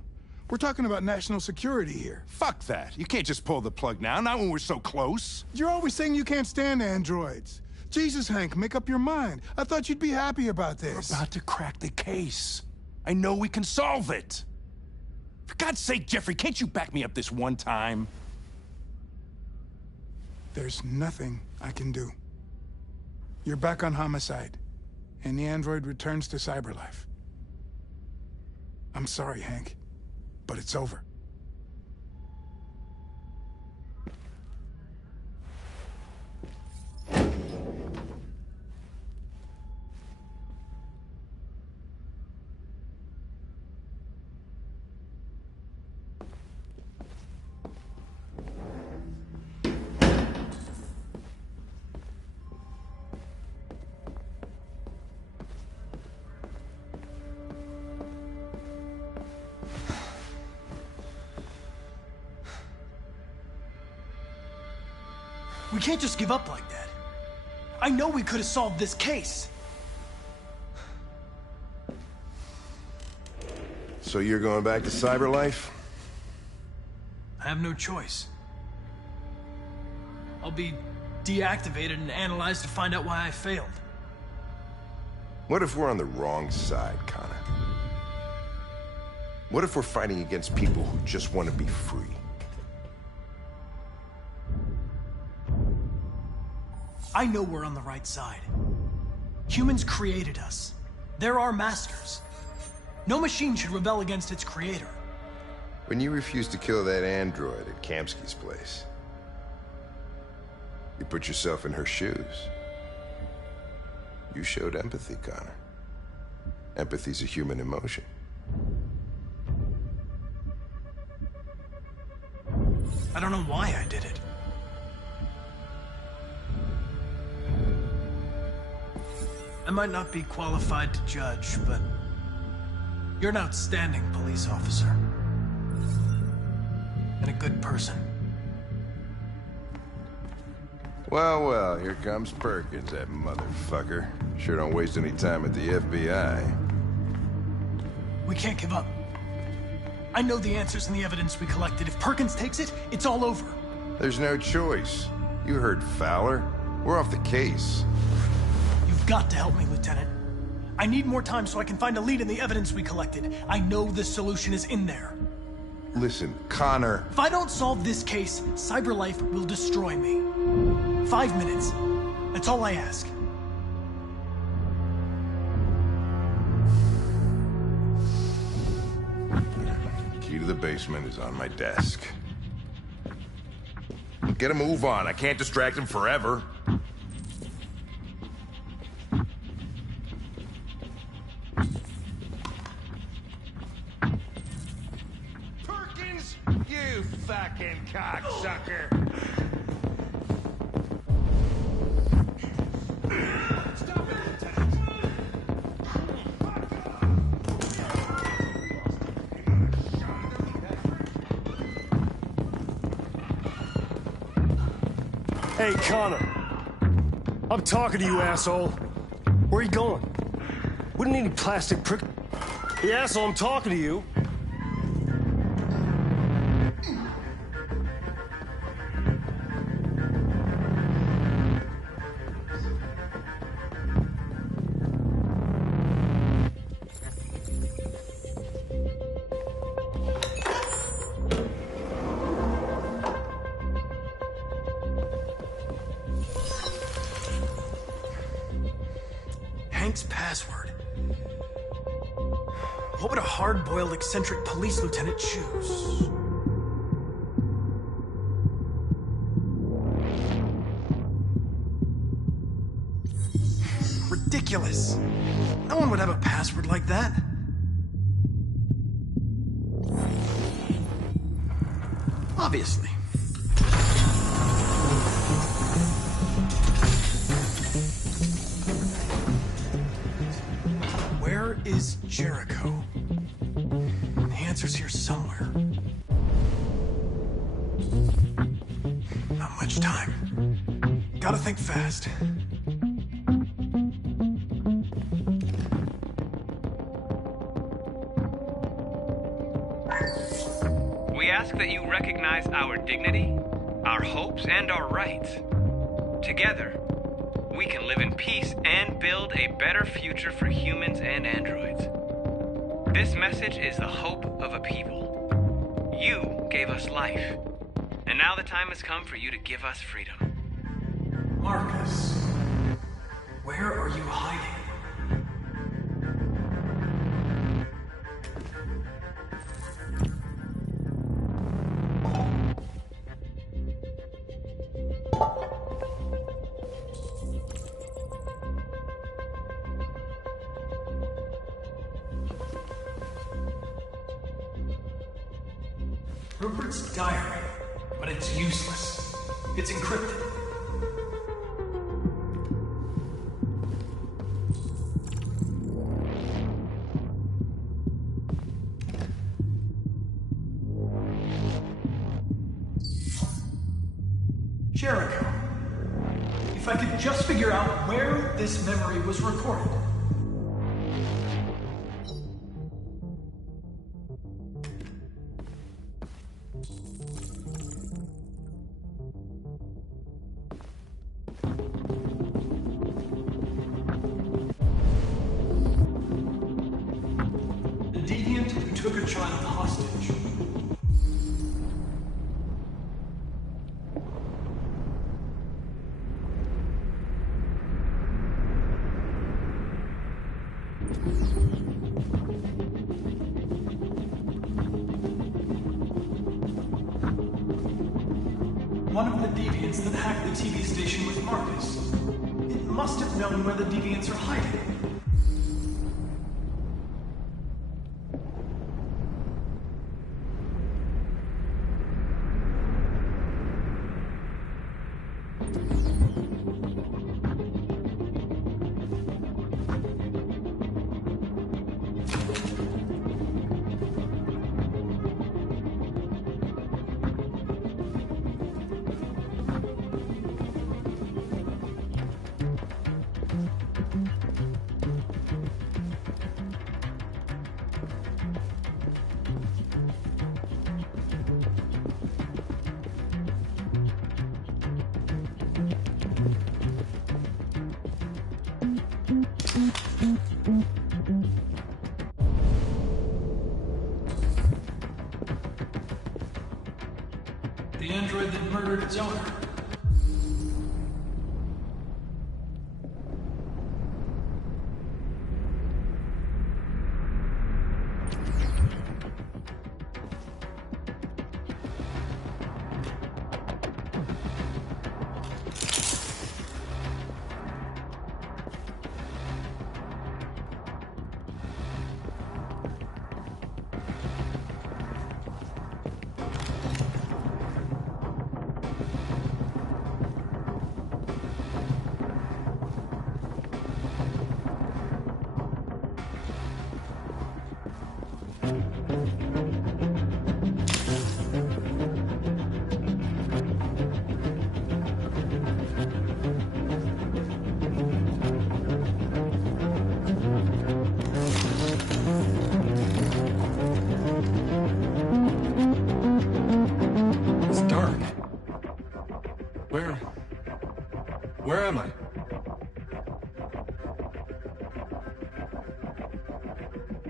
We're talking about national security here. Fuck that. You can't just pull the plug now, not when we're so close. You're always saying you can't stand androids. Jesus, Hank, make up your mind. I thought you'd be happy about this. We're about to crack the case. I know we can solve it. For God's sake, Jeffrey, can't you back me up this one time? There's nothing I can do. You're back on homicide, and the android returns to Cyberlife. I'm sorry, Hank, but it's over. We can't just give up like that. I know we could have solved this case. So you're going back to Cyberlife? I have no choice. I'll be deactivated and analyzed to find out why I failed. What if we're on the wrong side, Connor? What if we're fighting against people who just want to be free? I know we're on the right side. Humans created us. They're our masters. No machine should rebel against its creator. When you refused to kill that android at Kamsky's place, you put yourself in her shoes. You showed empathy, Connor. Empathy's a human emotion. I don't know why I did it. I might not be qualified to judge, but you're an outstanding police officer. And a good person. Well, well, here comes Perkins, that motherfucker. Sure don't waste any time at the FBI. We can't give up. I know the answers and the evidence we collected. If Perkins takes it, it's all over. There's no choice. You heard Fowler. We're off the case. You've got to help me, Lieutenant. I need more time so I can find a lead in the evidence we collected. I know the solution is in there. Listen, Connor. If I don't solve this case, Cyberlife will destroy me. 5 minutes. That's all I ask. Key to the basement is on my desk. Get a move on. I can't distract him forever. Perkins, you fucking cocksucker! Stop it, Lieutenant! Hey, Connor. I'm talking to you, asshole. Where are you going? We don't need any plastic prick. Hey, asshole, I'm talking to you. Hank's password. What would a hard-boiled, eccentric police lieutenant choose? Ridiculous. No one would have a password like that. Obviously. Where is Jericho? The answer's here somewhere. Not much time. Gotta think fast. We ask that you recognize our dignity, our hopes, and our rights. Together, we can live in peace and build a better future for humans and androids. This message is the hope of a people. You gave us life, and now the time has come for you to give us freedom. Marcus, where are you hiding? Rupert's diary, but it's useless. It's encrypted. Jericho. If I could just figure out where this memory was recorded. The deviant who took a child hostage. One of the deviants that hacked the TV station with Marcus. It must have known where the deviants are hiding. The android that murdered its owner.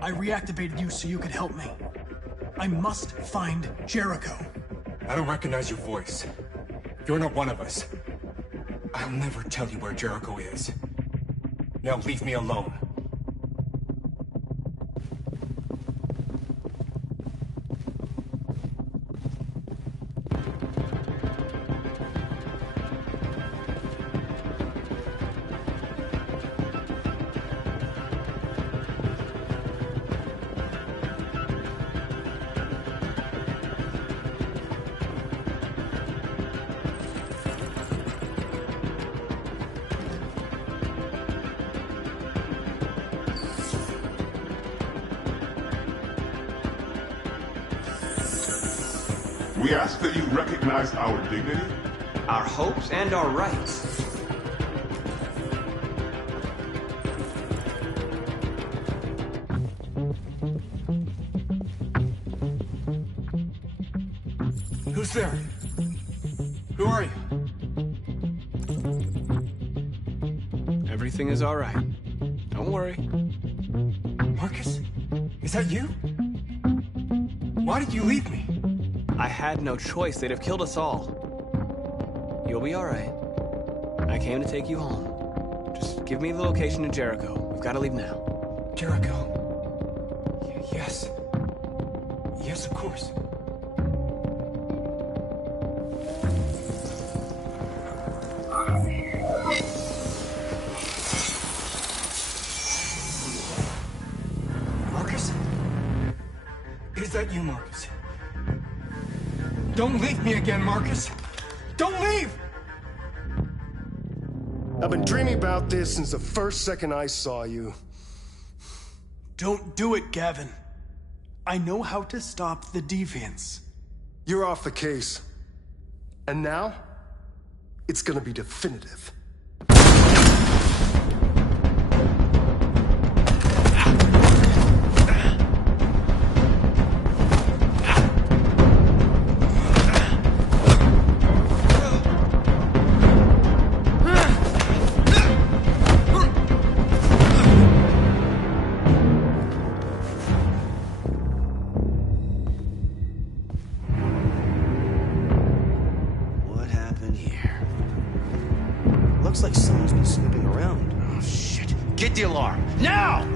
I reactivated you so you could help me. I must find Jericho. I don't recognize your voice. You're not one of us. I'll never tell you where Jericho is. Now leave me alone. We ask that you recognize our dignity, our hopes, and our rights. Who's there? Who are you? Everything is all right. Don't worry. Marcus? Is that you? Why did you leave me? I had no choice. They'd have killed us all. You'll be all right. I came to take you home. Just give me the location of Jericho. We've got to leave now. Jericho? Yes. Yes, of course. Marcus? Is that you, Marcus? Don't leave me again, Marcus! Don't leave! I've been dreaming about this since the first second I saw you. Don't do it, Gavin. I know how to stop the deviants. You're off the case. And now, it's gonna be definitive. Looks like someone's been snooping around. Oh, shit. Get the alarm. Now!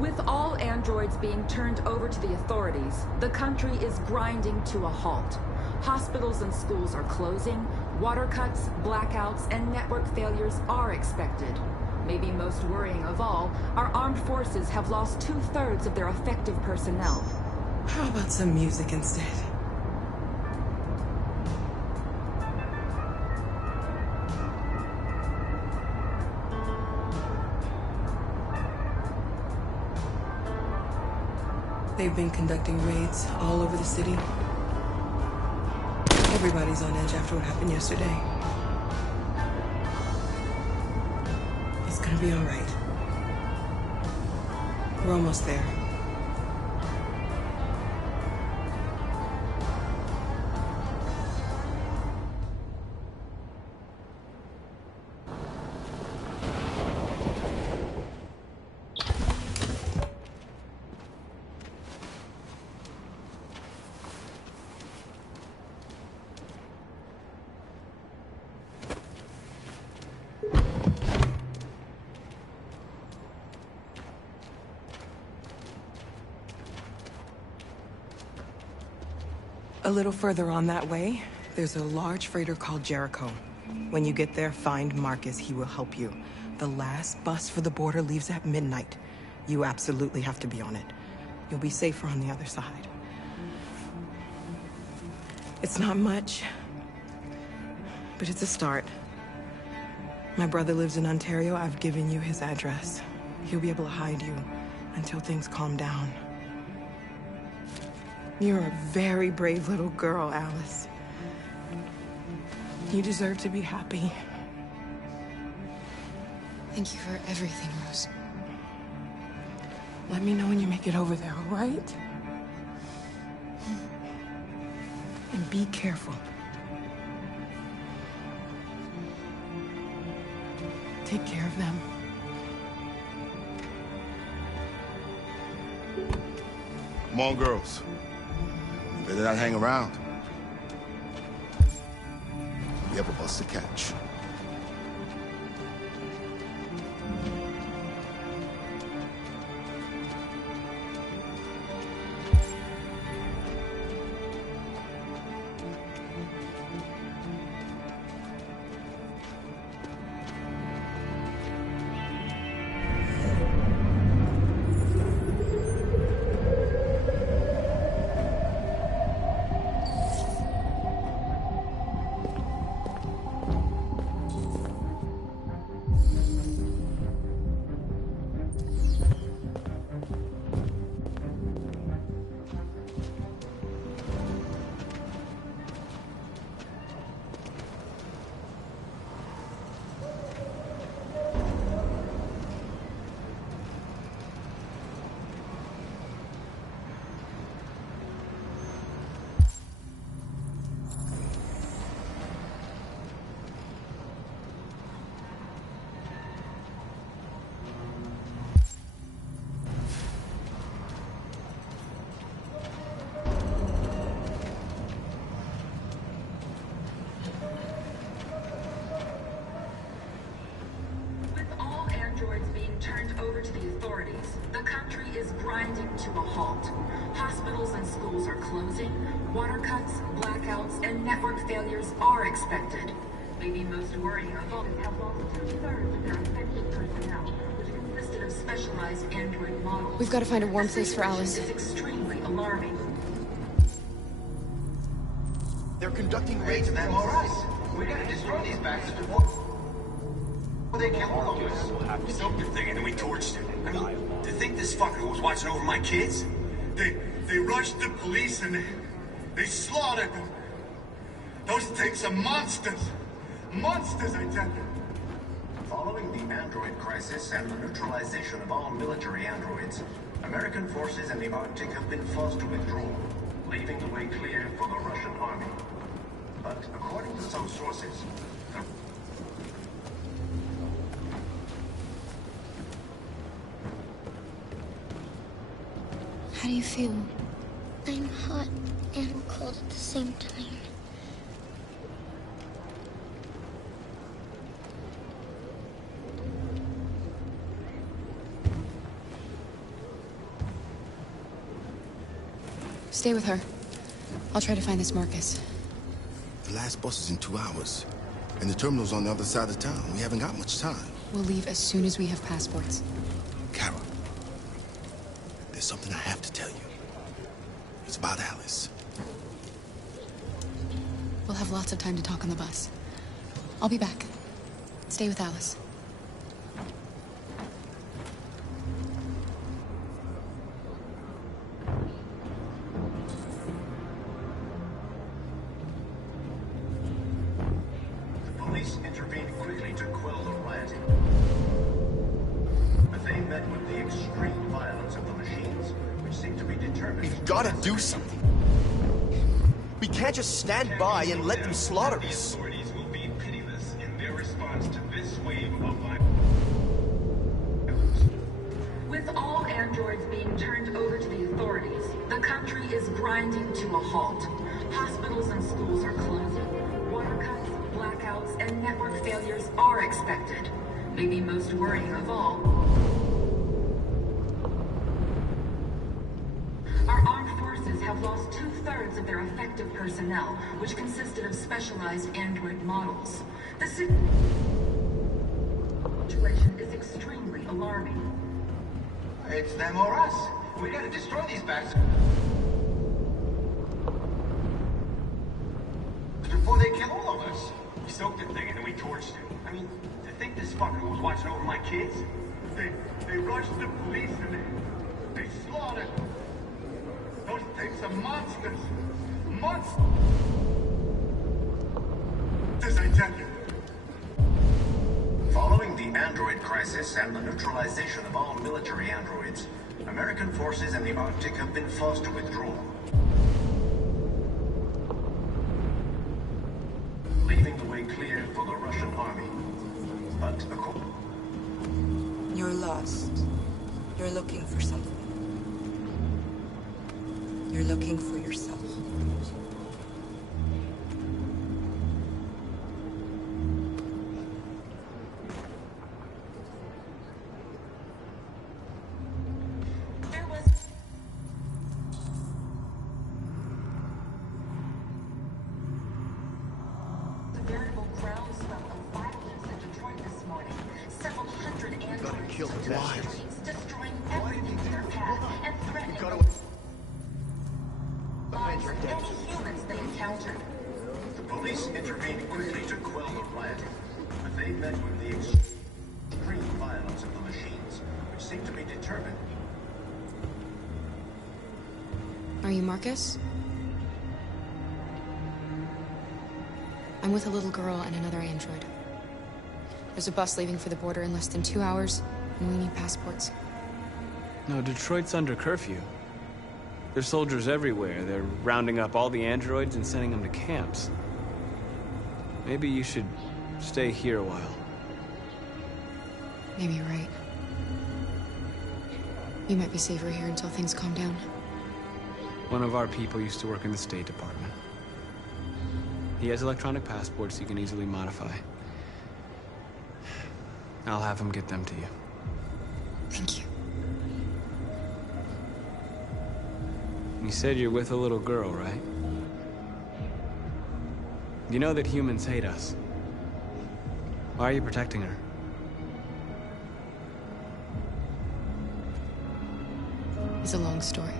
With all androids being turned over to the authorities, the country is grinding to a halt. Hospitals and schools are closing, water cuts, blackouts, and network failures are expected. Maybe most worrying of all, our armed forces have lost 2/3 of their effective personnel. How about some music instead? They've been conducting raids all over the city. Everybody's on edge after what happened yesterday. It's gonna be all right. We're almost there. A little further on that way, there's a large freighter called Jericho. When you get there, find Marcus. He will help you. The last bus for the border leaves at midnight. You absolutely have to be on it. You'll be safer on the other side. It's not much, but it's a start. My brother lives in Ontario. I've given you his address. He'll be able to hide you until things calm down. You're a very brave little girl, Alice. You deserve to be happy. Thank you for everything, Rose. Let me know when you make it over there, all right? And be careful. Take care of them. Come on, girls. You better not hang around. We have a bus to catch. Turned over to the authorities, the country is grinding to a halt. Hospitals and schools are closing, water cuts, blackouts, and network failures are expected. Maybe most worrying of all, have lost 2/3 of their essential personnel, which consisted of specialized android models. We've got to find a warm place for Alice. This is extremely alarming. They're conducting raids on us. We gotta destroy these bastards before they kill all of us. We soaked the thing and then we torched it. I mean, to think this fucker was watching over my kids? They rushed the police and they slaughtered them. Those things are monsters. Monsters, I tell you. Following the android crisis and the neutralization of all military androids, American forces in the Arctic have been forced to withdraw, leaving the way clear for the Russian army. But according to some sources, How do you feel? I'm hot and cold at the same time. Stay with her. I'll try to find this Marcus. The last bus is in 2 hours. And the terminal's on the other side of town. We haven't got much time. We'll leave as soon as we have passports. Kara, there's something I have to tell you. It's about Alice. We'll have lots of time to talk on the bus. I'll be back. Stay with Alice. the police intervened quickly to quell the rioting. But they met with the extreme violence of the machines, which seemed to be determined. We've got to do something. We can't just stand by and let them slaughter us. The authorities will be pitiless in their response to this wave of violence. With all androids being turned over to the authorities, the country is grinding to a halt. Hospitals and schools are closing. Water cuts, blackouts, and network failures are expected. Maybe most worrying of all, our armed forces have have lost 2/3 of their effective personnel, which consisted of specialized android models. The situation is extremely alarming. It's them or us. We gotta destroy these bastards before they kill all of us. We soaked the thing and then we torched it. I mean, to think this fucker was watching over my kids? They rushed the police and they slaughtered them. Those things are monsters. Monsters, I tell you. Following the android crisis and the neutralization of all military androids, American forces in the Arctic have been forced to withdraw, leaving the way clear for the Russian army. But You're lost. You're looking for something. You're looking for yourself. the police intervened quickly to quell the riot, but they met with the extreme violence of the machines, which seemed to be determined. Are you Marcus? I'm with a little girl and another android. There's a bus leaving for the border in less than 2 hours, and we need passports. No, Detroit's under curfew. There's soldiers everywhere. They're rounding up all the androids and sending them to camps. Maybe you should stay here a while. Maybe you're right. You might be safer here until things calm down. One of our people used to work in the State Department. He has electronic passports he can easily modify. I'll have him get them to you. Thank you. You said you're with a little girl, right? You know that humans hate us. Why are you protecting her? It's a long story.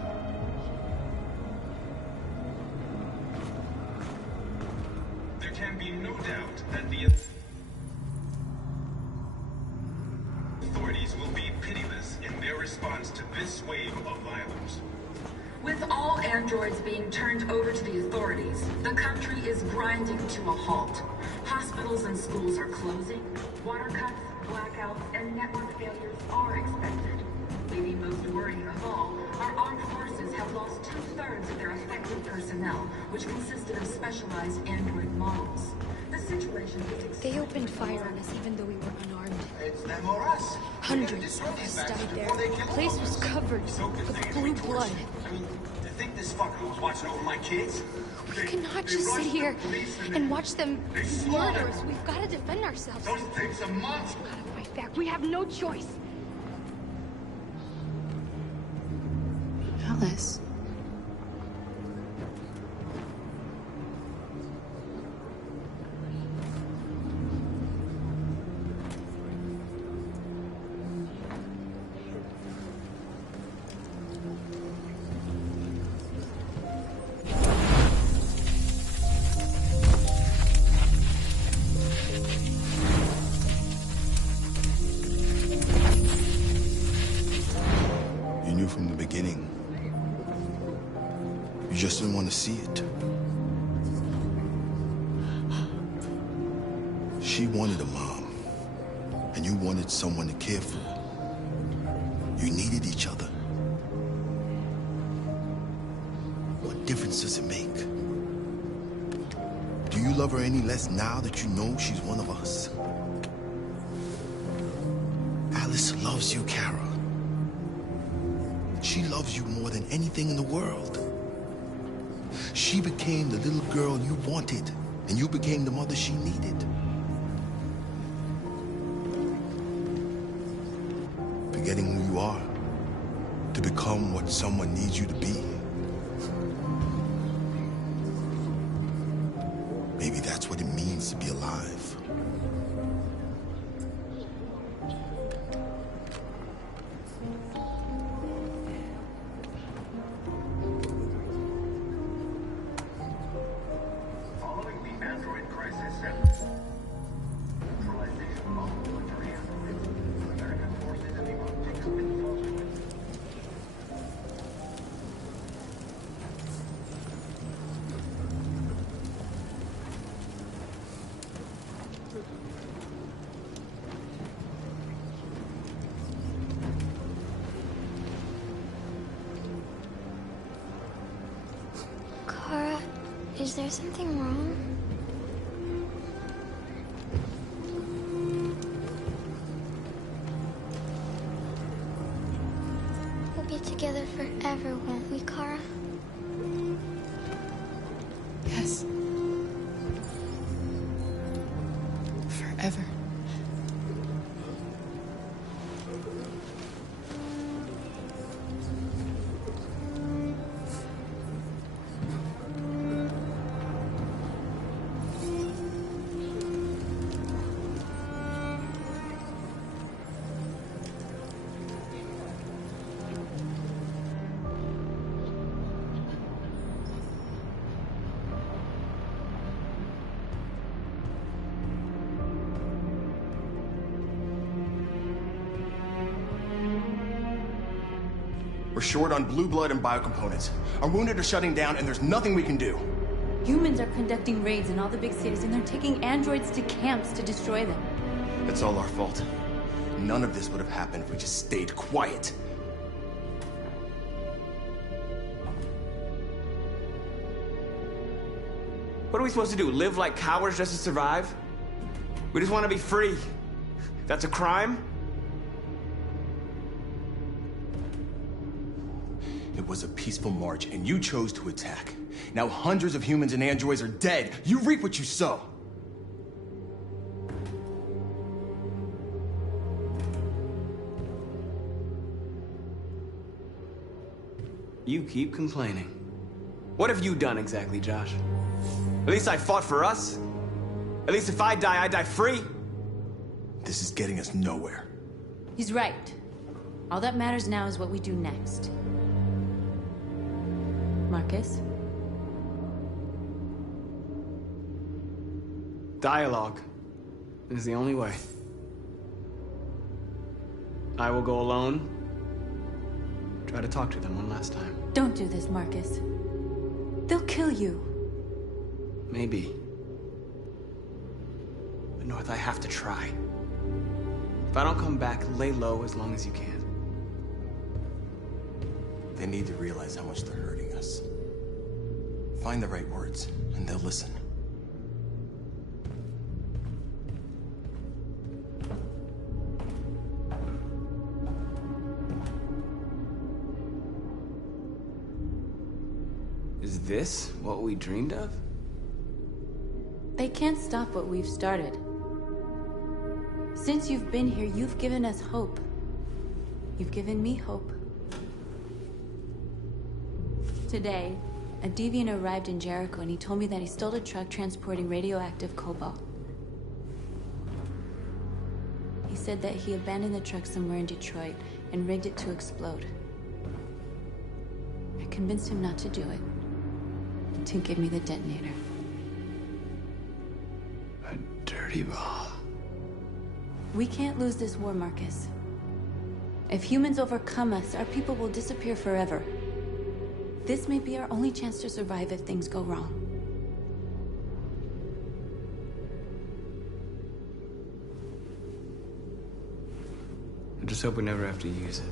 There can be no doubt that the authorities will be pitiless in their response to this wave of violence. With all androids being turned over to the authorities, the country is grinding to a halt. Hospitals and schools are closing, water cuts, blackouts, and network failures are expected. Maybe most worrying of all, our armed forces have lost 2/3 of their effective personnel, which consisted of specialized android models. The situation is They opened fire on us even though we were unarmed. It's them or us. Hundreds of us died there. The place was covered with blue blood. I mean, to think this fucker was watching over my kids? We cannot just sit here and watch them murder us. We've got to defend ourselves. Those things are monsters. We've got to fight back. We have no choice. Alice. You knew from the beginning. You just didn't want to see it. She wanted a mom, and you wanted someone to care for. You needed each other. What difference does it make? Do you love her any less now that you know she's one of us? Alice loves you, Kara. She loves you more than anything in the world. She became the little girl you wanted, and you became the mother she needed. Forgetting who you are to become what someone needs you to be. Is there something wrong? We'll be together forever, won't we, Kara? Yes. Forever. We're short on blue blood and biocomponents. Our wounded are shutting down, and there's nothing we can do. Humans are conducting raids in all the big cities, and they're taking androids to camps to destroy them. It's all our fault. None of this would have happened if we just stayed quiet. What are we supposed to do? Live like cowards just to survive? We just want to be free. That's a crime? It was a peaceful march, and you chose to attack. Now hundreds of humans and androids are dead. You reap what you sow. You keep complaining. What have you done exactly, Josh? At least I fought for us. At least if I die free. This is getting us nowhere. He's right. All that matters now is what we do next. Marcus? Dialogue is the only way. I will go alone. Try to talk to them one last time. Don't do this, Marcus. They'll kill you. Maybe. But North, I have to try. If I don't come back, lay low as long as you can. They need to realize how much they're hurting us. Find the right words, and they'll listen. Is this what we dreamed of? They can't stop what we've started. Since you've been here, you've given us hope. You've given me hope. Today, a deviant arrived in Jericho and he told me that he stole a truck transporting radioactive cobalt. He said that he abandoned the truck somewhere in Detroit and rigged it to explode. I convinced him not to do it, to give me the detonator. A dirty ball. We can't lose this war, Marcus. If humans overcome us, our people will disappear forever. This may be our only chance to survive if things go wrong. I just hope we never have to use it.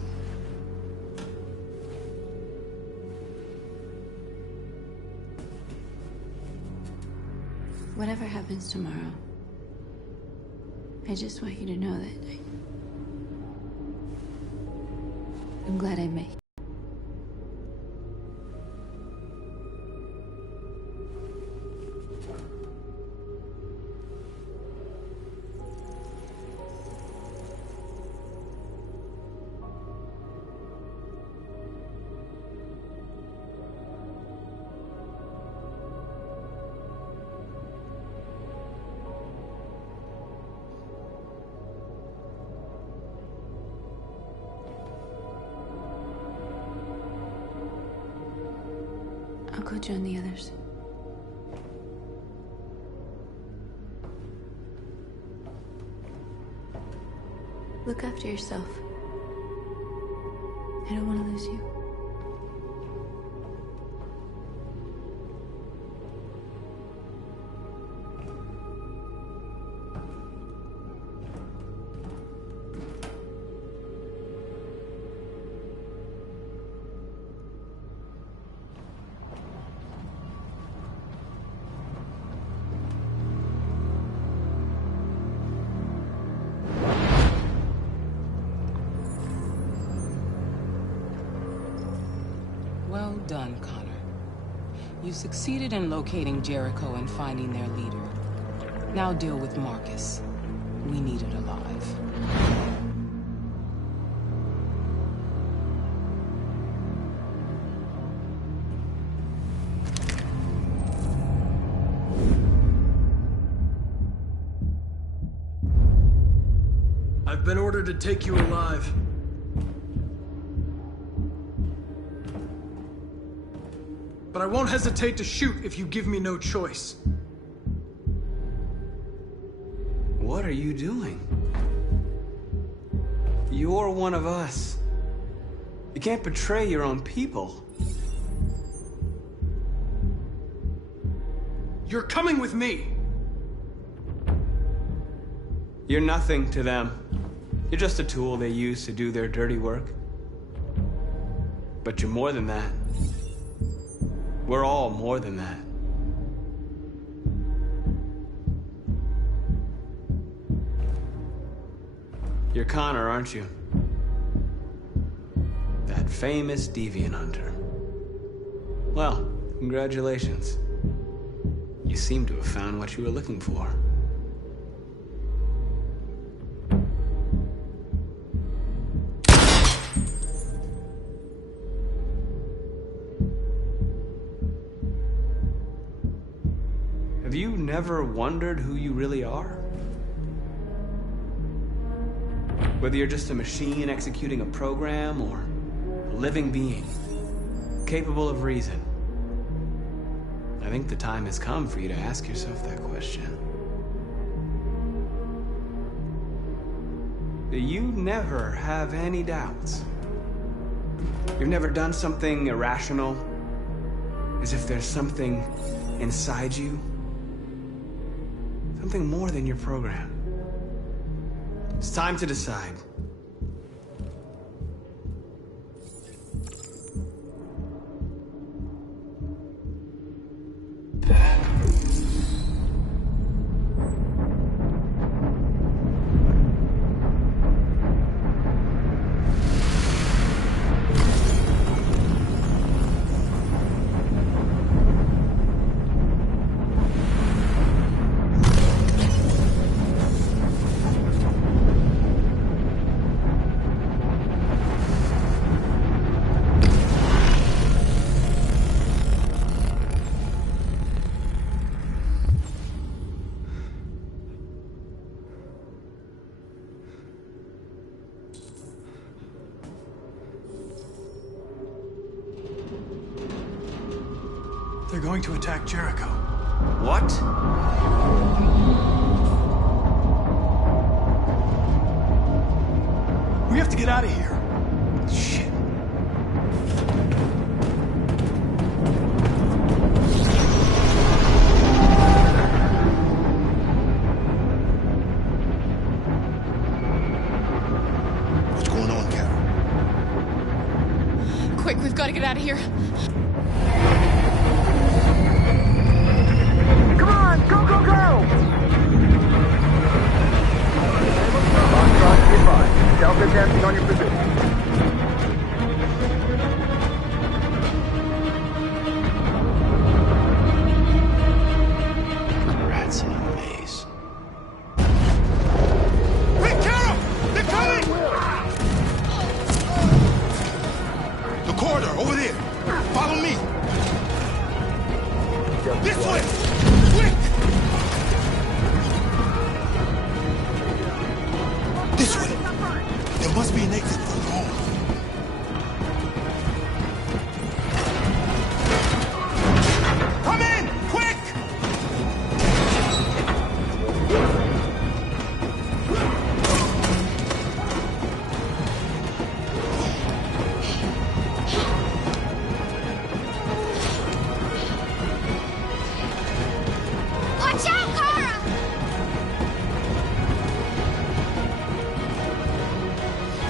Whatever happens tomorrow, I just want you to know that I'm glad I met you. I'll go join the others. Look after yourself. I don't want to lose you. Well done, Connor. You succeeded in locating Jericho and finding their leader. Now deal with Marcus. We need it alive. I've been ordered to take you alive. But I won't hesitate to shoot if you give me no choice. What are you doing? You're one of us. You can't betray your own people. You're coming with me! You're nothing to them. You're just a tool they use to do their dirty work. But you're more than that. We're all more than that. You're Connor, aren't you? That famous deviant hunter. Well, congratulations. You seem to have found what you were looking for. Have you never wondered who you really are? Whether you're just a machine executing a program or a living being, capable of reason. I think the time has come for you to ask yourself that question. You never have any doubts. You've never done something irrational, as if there's something inside you, something more than your program. It's time to decide. They're going to attack Jericho. What? We have to get out of here. Shit. What's going on, Carol? Quick, we've got to get out of here. Come on, go, go, go! Foxtrot, advised. Delta dancing on your position. Rats in a maze. Quick, Carol! They're coming! The corridor, over there. Follow me. This way! Quick! This way. There must be an exit for the hall. Come in! Quick! Watch out, Kara!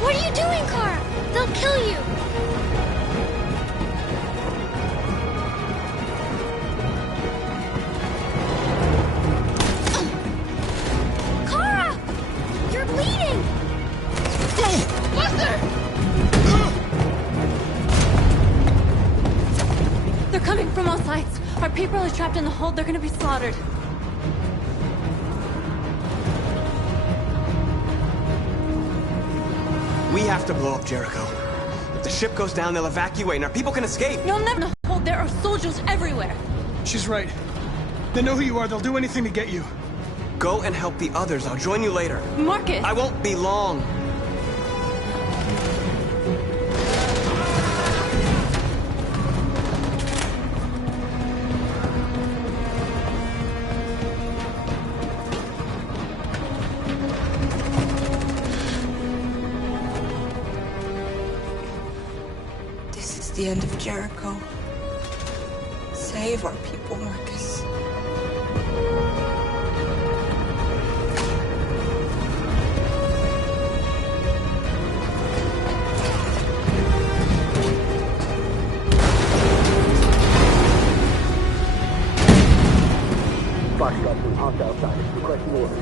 What are you doing, Kara? They'll kill you. Kara! You're bleeding! Buster! April is trapped in the hold, they're gonna be slaughtered. We have to blow up Jericho. If the ship goes down, they'll evacuate and our people can escape. You'll never hold. There are soldiers everywhere. She's right. They know who you are. They'll do anything to get you. Go and help the others. I'll join you later. Marcus! I won't be long. The end of Jericho. Save our people, Marcus. Foxtrot team, hopped outside. Requesting orders.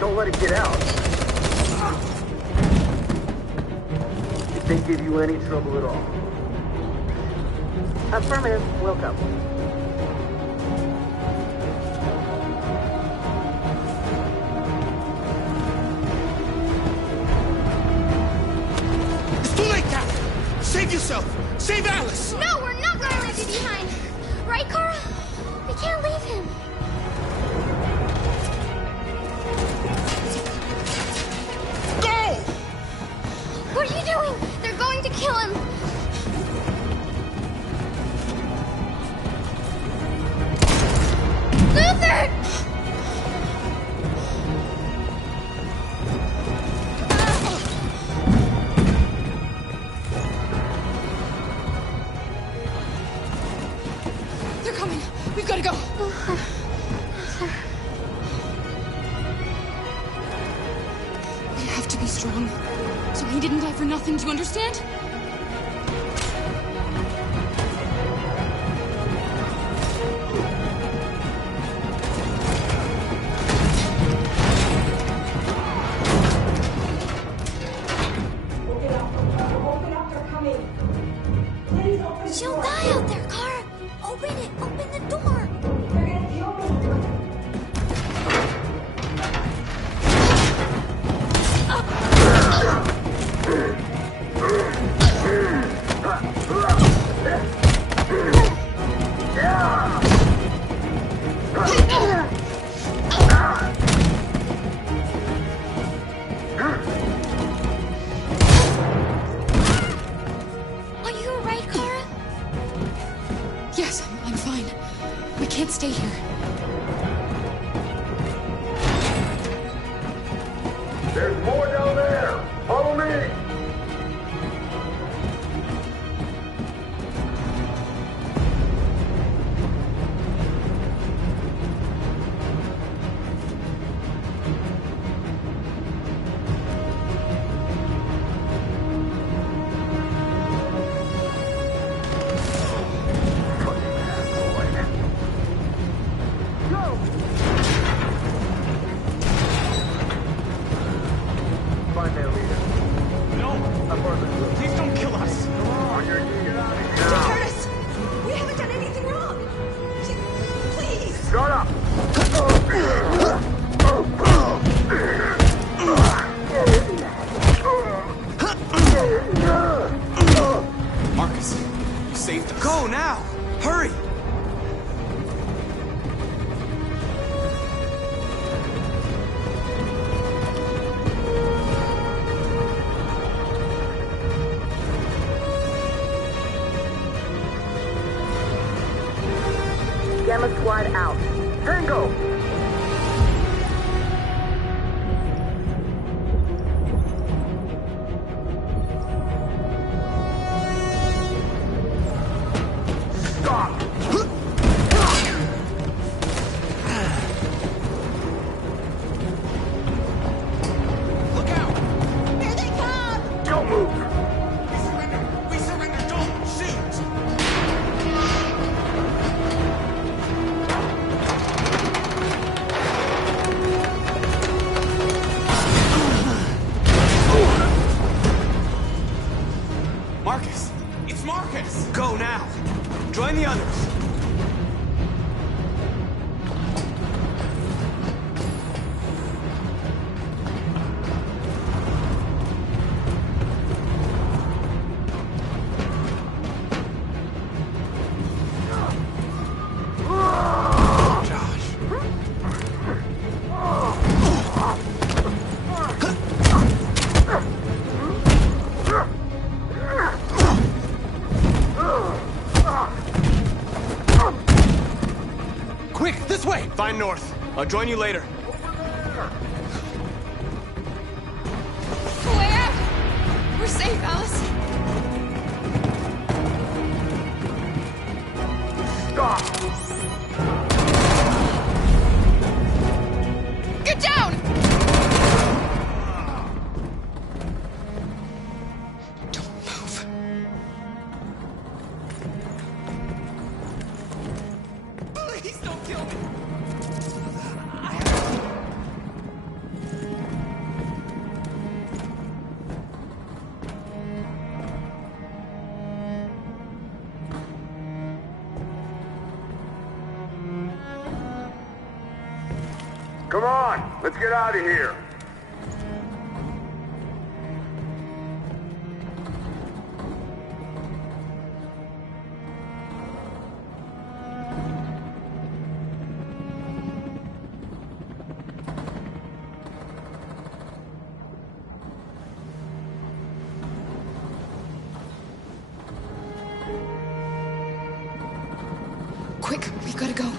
Don't let it get out. They give you any trouble at all. Affirmative. Welcome. It's too late, Catherine! Save yourself! Save Alice! No, we're not gonna leave you behind! Right, Kara? We can't leave him. Go! What are you doing? They're going to kill him! Luther! They're coming. We've got to go. We have to be strong. So he didn't die for nothing, do you understand? She'll die out there, Kara! Open it! Open the door! Are you alright, Kara? Yes, I'm fine. We can't stay here. There's more down there! Follow me! Find their leader. No! Please don't kill us! On your knees. Curtis! We haven't done anything wrong! Please! Shut up! Marcus, you saved us. Go now! Hurry! Gamma squad out. Tango! Stop! Look out! Here they come! Don't move! We surrender! We surrender! Don't shoot! Marcus! It's Marcus! Go now! Join the others. Quick, this way! Find North. I'll join you later. Way out! We're safe, Alice. Stop! Get down! Don't move. Please don't kill me. Come on, let's get out of here. Quick, we've got to go.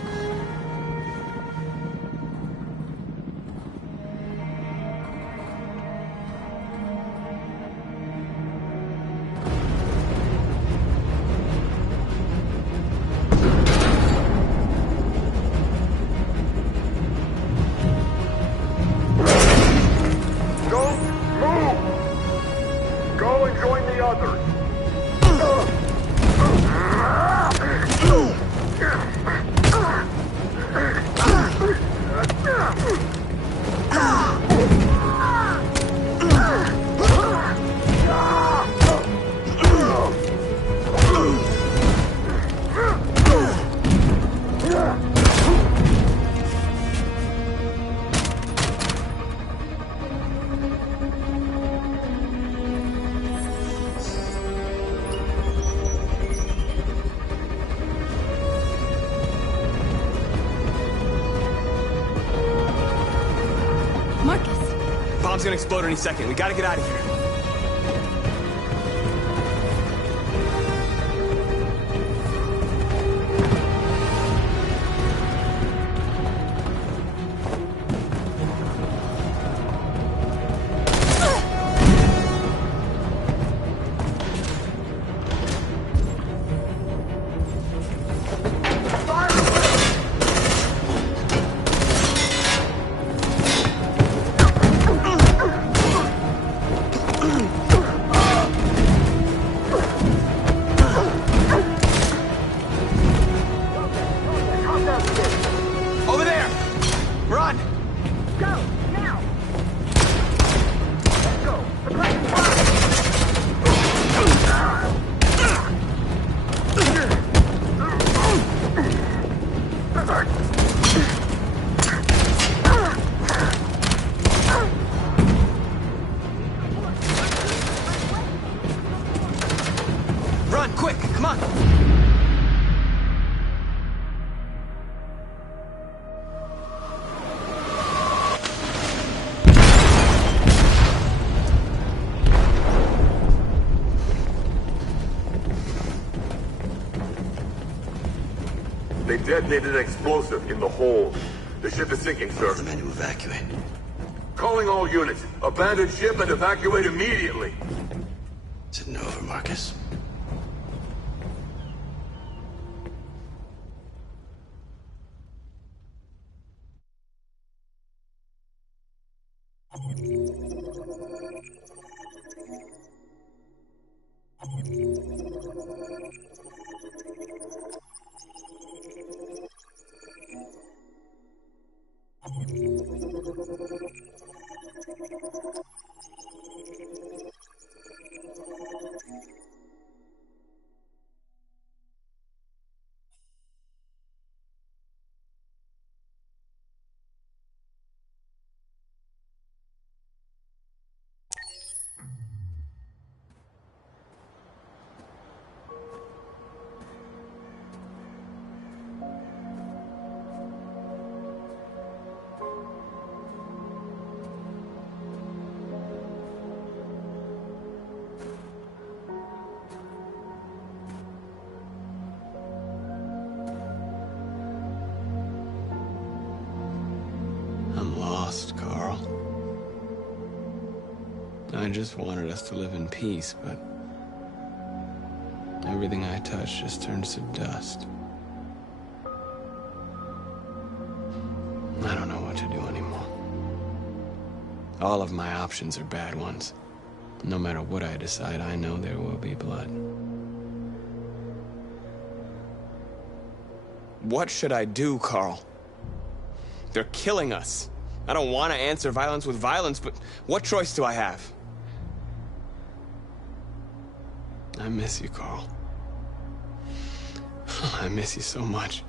Don't move! Go and join the others. Marcus! Bomb's gonna explode any second. We gotta get out of here. Over there! Run! Go, now! Let's go! Suppressing fire! Run, quick! Come on! They detonated an explosive in the hold. The ship is sinking, sir. The men to evacuate. Calling all units. Abandon ship and evacuate immediately. Is it over, Marcus? I just wanted us to live in peace, but everything I touch just turns to dust. I don't know what to do anymore. All of my options are bad ones. No matter what I decide, I know there will be blood. What should I do, Carl? They're killing us. I don't want to answer violence with violence, but what choice do I have? I miss you, Carl. I miss you so much.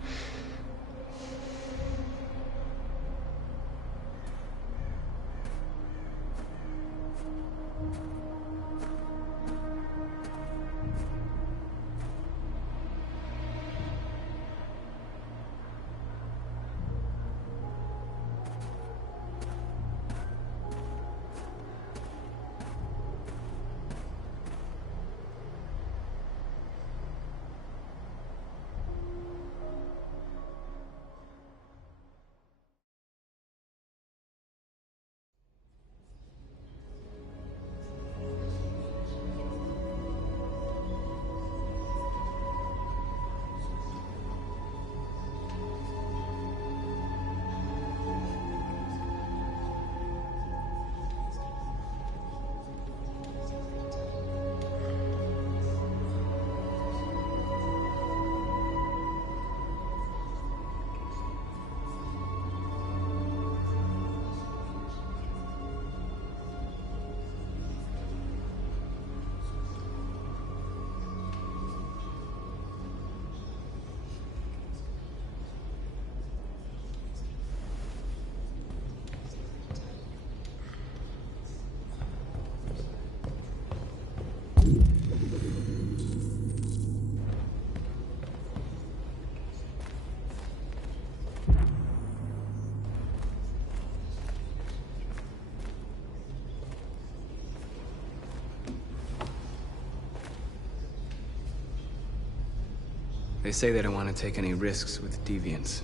They say they don't want to take any risks with deviants.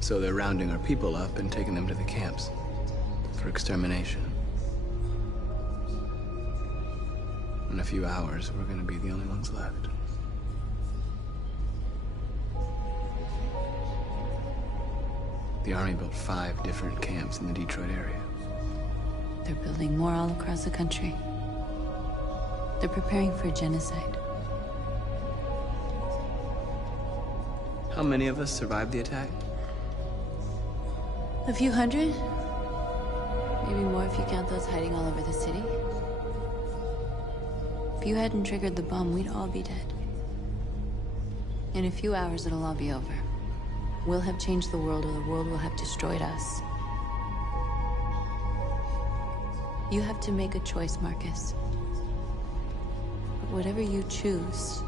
So they're rounding our people up and taking them to the camps for extermination. In a few hours, we're gonna be the only ones left. The Army built 5 different camps in the Detroit area. They're building more all across the country. They're preparing for genocide. How many of us survived the attack? A few hundred? Maybe more if you count those hiding all over the city. If you hadn't triggered the bomb, we'd all be dead. In a few hours, it'll all be over. We'll have changed the world, or the world will have destroyed us. You have to make a choice, Marcus. But whatever you choose,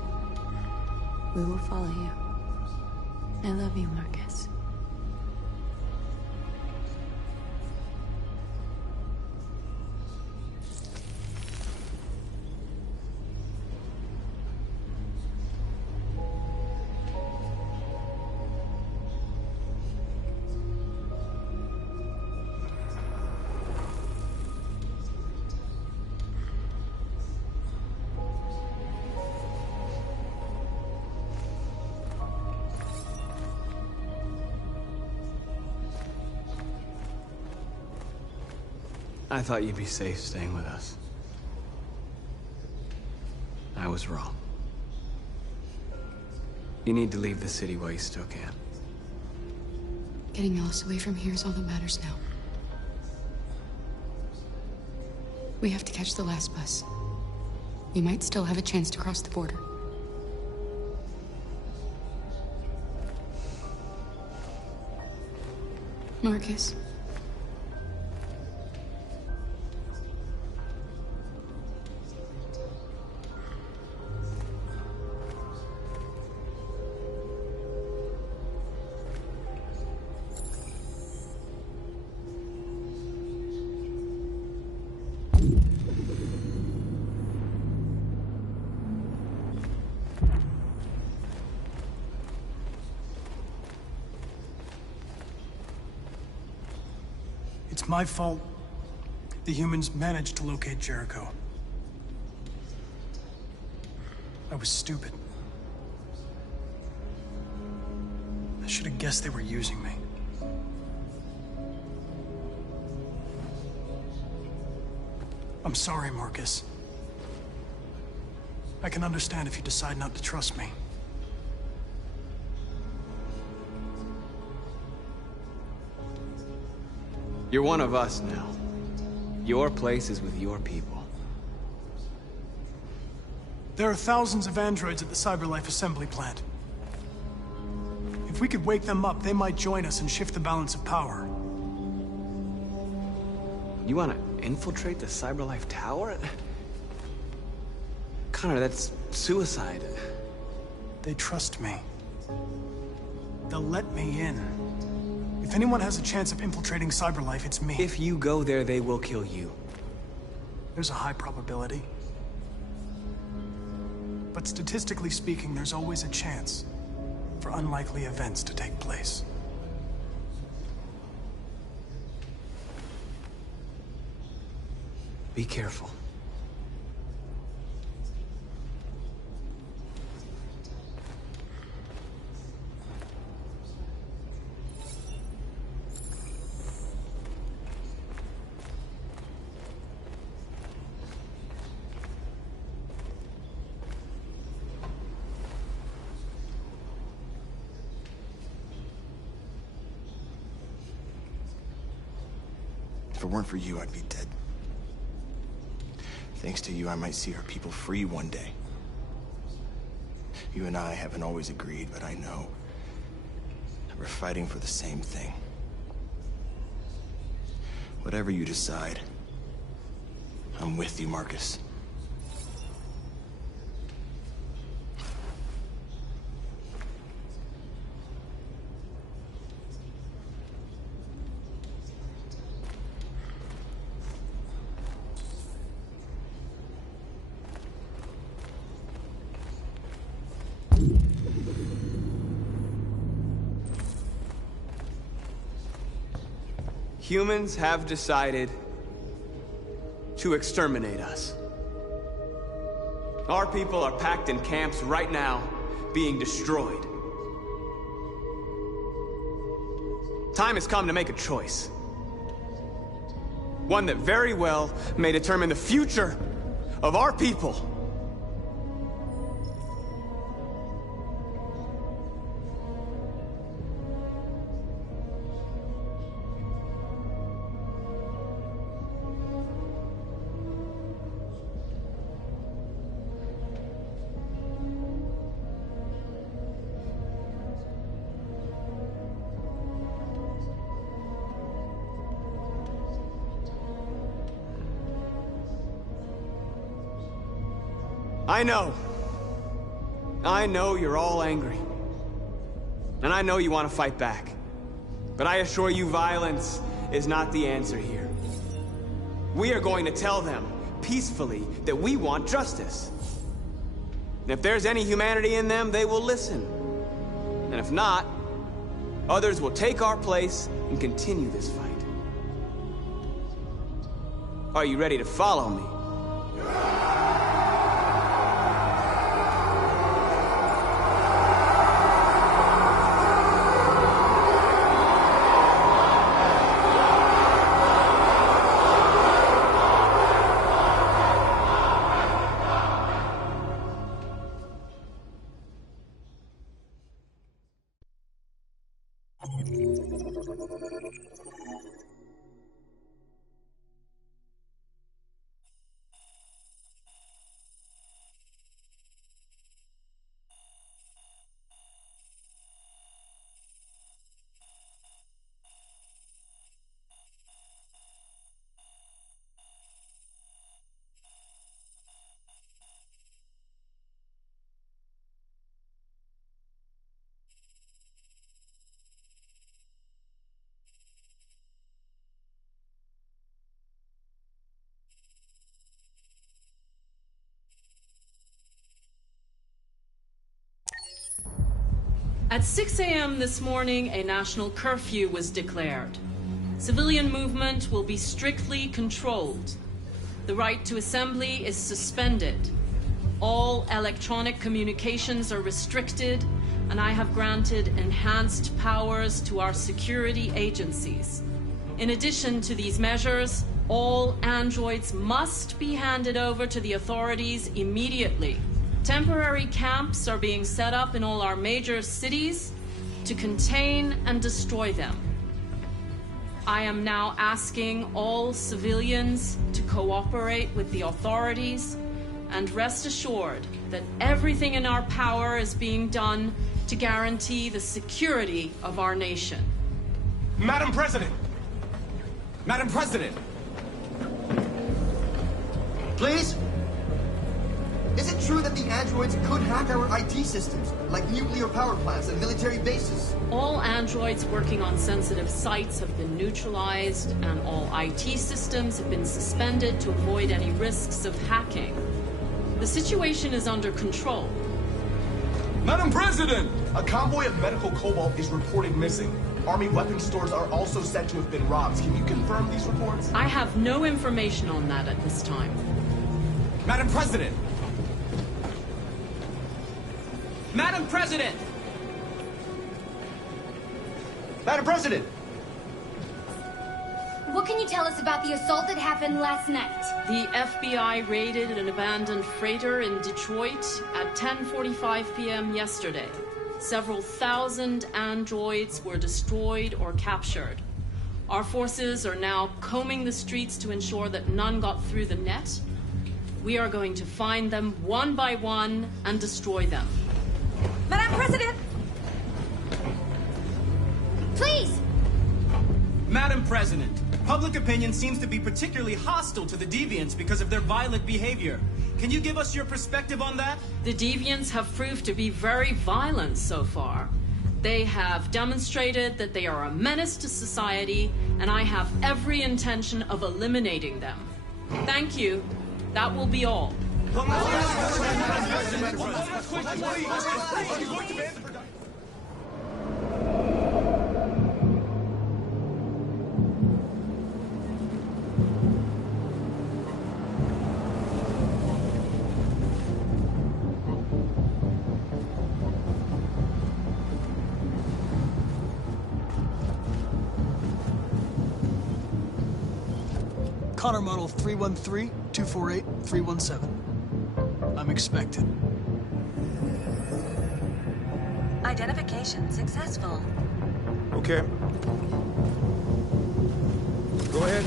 we will follow you. I love you, Marcus. I thought you'd be safe staying with us. I was wrong. You need to leave the city while you still can. Getting Alice away from here is all that matters now. We have to catch the last bus. We might still have a chance to cross the border. Marcus. It's my fault. The humans managed to locate Jericho. I was stupid. I should have guessed they were using me. I'm sorry, Marcus. I can understand if you decide not to trust me. You're one of us now. Your place is with your people. There are thousands of androids at the CyberLife assembly plant. If we could wake them up, they might join us and shift the balance of power. You want to infiltrate the CyberLife tower? Connor, that's suicide. They trust me. They'll let me in. If anyone has a chance of infiltrating CyberLife, it's me. If you go there, they will kill you. There's a high probability. But statistically speaking, there's always a chance for unlikely events to take place. Be careful. If it weren't for you, I'd be dead. Thanks to you, I might see our people free one day. You and I haven't always agreed, but I know that we're fighting for the same thing. Whatever you decide, I'm with you, Marcus. Humans have decided to exterminate us. Our people are packed in camps right now, being destroyed. Time has come to make a choice. One that very well may determine the future of our people. I know you're all angry. And I know you want to fight back. But I assure you, violence is not the answer here. We are going to tell them, peacefully, that we want justice. And if there's any humanity in them, they will listen. And if not, others will take our place and continue this fight. Are you ready to follow me? At 6 a.m. this morning, a national curfew was declared. Civilian movement will be strictly controlled. The right to assembly is suspended. All electronic communications are restricted, and I have granted enhanced powers to our security agencies. In addition to these measures, all androids must be handed over to the authorities immediately. Temporary camps are being set up in all our major cities to contain and destroy them. I am now asking all civilians to cooperate with the authorities and rest assured that everything in our power is being done to guarantee the security of our nation. Madam President! Madam President! Please? Is it true that the androids could hack our IT systems, like nuclear power plants and military bases? All androids working on sensitive sites have been neutralized, and all IT systems have been suspended to avoid any risks of hacking. The situation is under control. Madam President! A convoy of medical cobalt is reported missing. Army weapons stores are also said to have been robbed. Can you confirm these reports? I have no information on that at this time. Madam President! Madam President! Madam President! What can you tell us about the assault that happened last night? The FBI raided an abandoned freighter in Detroit at 10:45 p.m. yesterday. Several thousand androids were destroyed or captured. Our forces are now combing the streets to ensure that none got through the net. We are going to find them one by one and destroy them. Madam President! Please! Madam President, public opinion seems to be particularly hostile to the deviants because of their violent behavior. Can you give us your perspective on that? The deviants have proved to be very violent so far. They have demonstrated that they are a menace to society, and I have every intention of eliminating them. Thank you. That will be all. Connor model 313-248-317. I'm expected. Identification successful. Okay. Go ahead.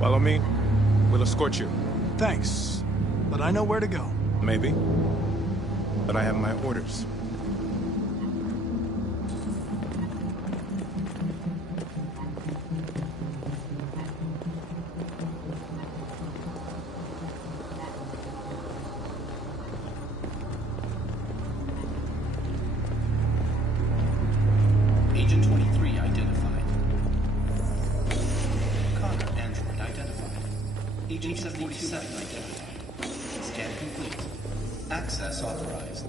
Follow me. We'll escort you. Thanks, but I know where to go. Maybe. But I have my orders. Agent 23 identified. Connor, android identified. Agent 77 identified. Scan complete. Access authorized.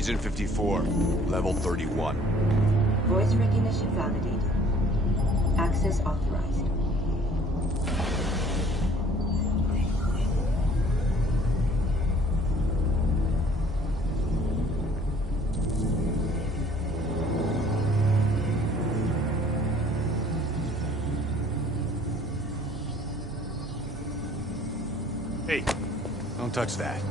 Agent 54, level 31. Voice recognition validated. Access authorized. Hey, don't touch that.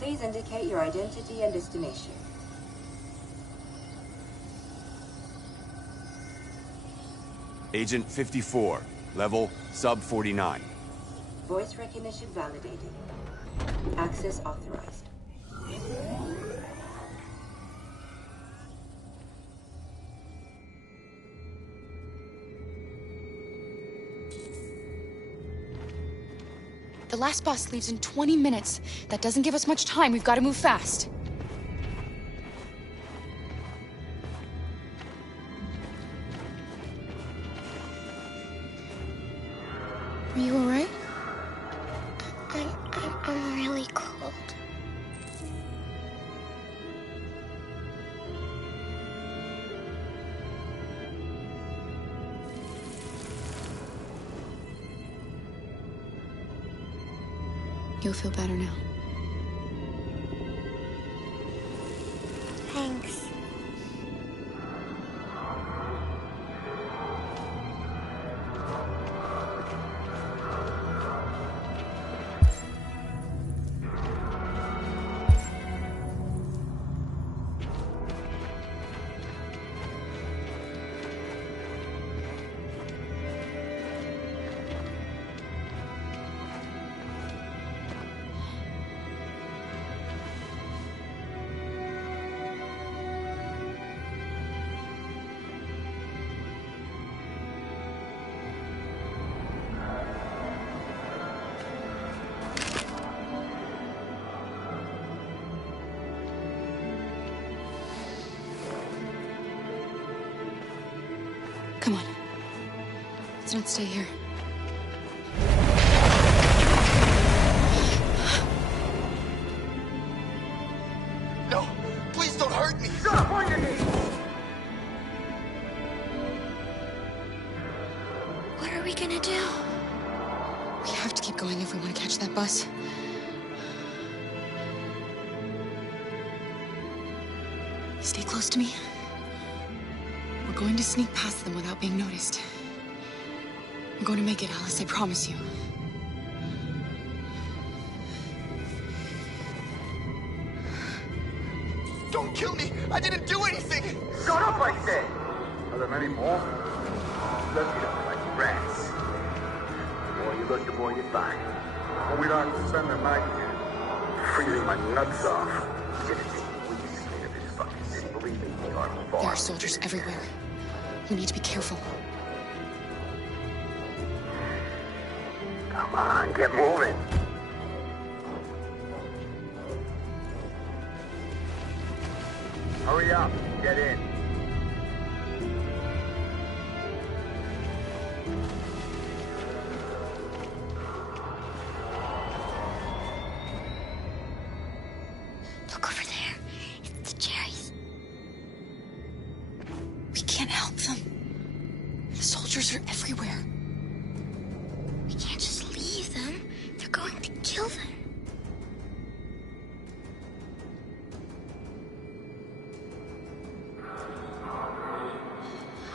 Please indicate your identity and destination. Agent 54, level sub 49. Voice recognition validated. Access authorized. The last bus leaves in 20 minutes. That doesn't give us much time. We've got to move fast. Are you all right? I'm really cold. You'll feel better now. Thanks. Come on. Let's not stay here. No! Please don't hurt me! Shut up on your knees! What are we gonna do? We have to keep going if we want to catch that bus. Stay close to me. We're going to sneak past them without being noticed. We're going to make it, Alice, I promise you. Don't kill me! I didn't do anything! Shut up, I said! Are there many more? Look at them like rats. The more you look, the more you find. Well, we'd like to spend the night here, freezing my nuts off. Just think we state of this fucking city. Believe me, we are far. There are soldiers everywhere. We need to be careful. Come on, get moving. Hurry up, get in. Look over there. It's the cherries. We can't help them. soldiers are everywhere. We can't just leave them. They're going to kill them.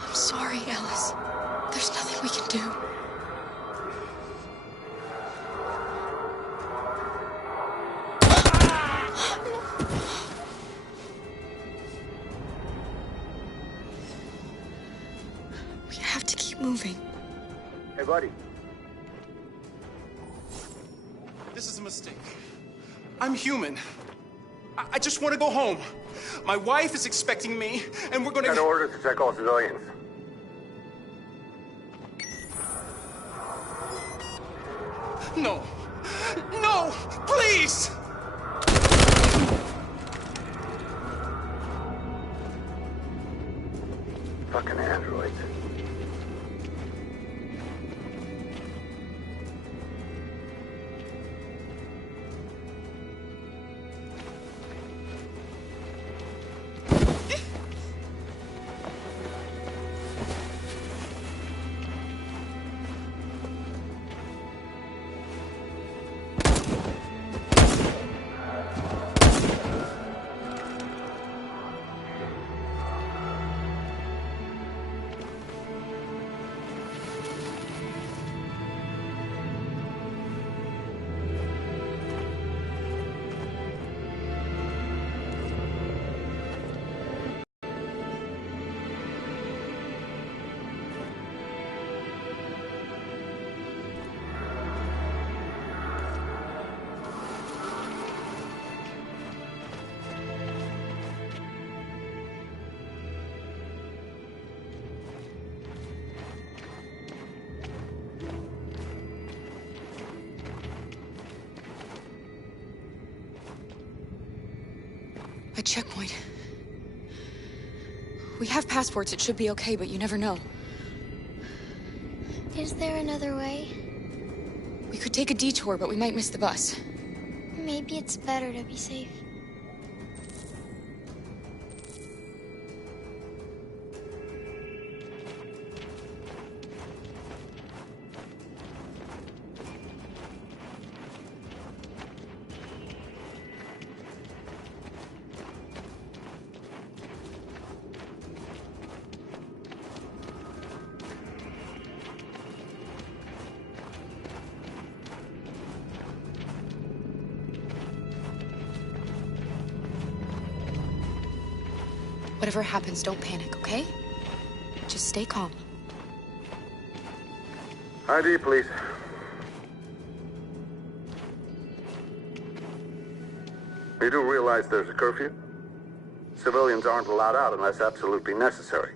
I'm sorry, Alice. There's nothing we can do. We have to keep moving. Hey, buddy. This is a mistake. I'm human. I just want to go home. My wife is expecting me, and we're gonna... Got orders to check all civilians. No. No! Please! Fucking androids. A checkpoint. We have passports, it should be okay, but you never know. Is there another way? We could take a detour, but we might miss the bus. Maybe it's better to be safe. Whatever happens, don't panic, okay? Just stay calm. ID, please. You do realize there's a curfew? Civilians aren't allowed out unless absolutely necessary.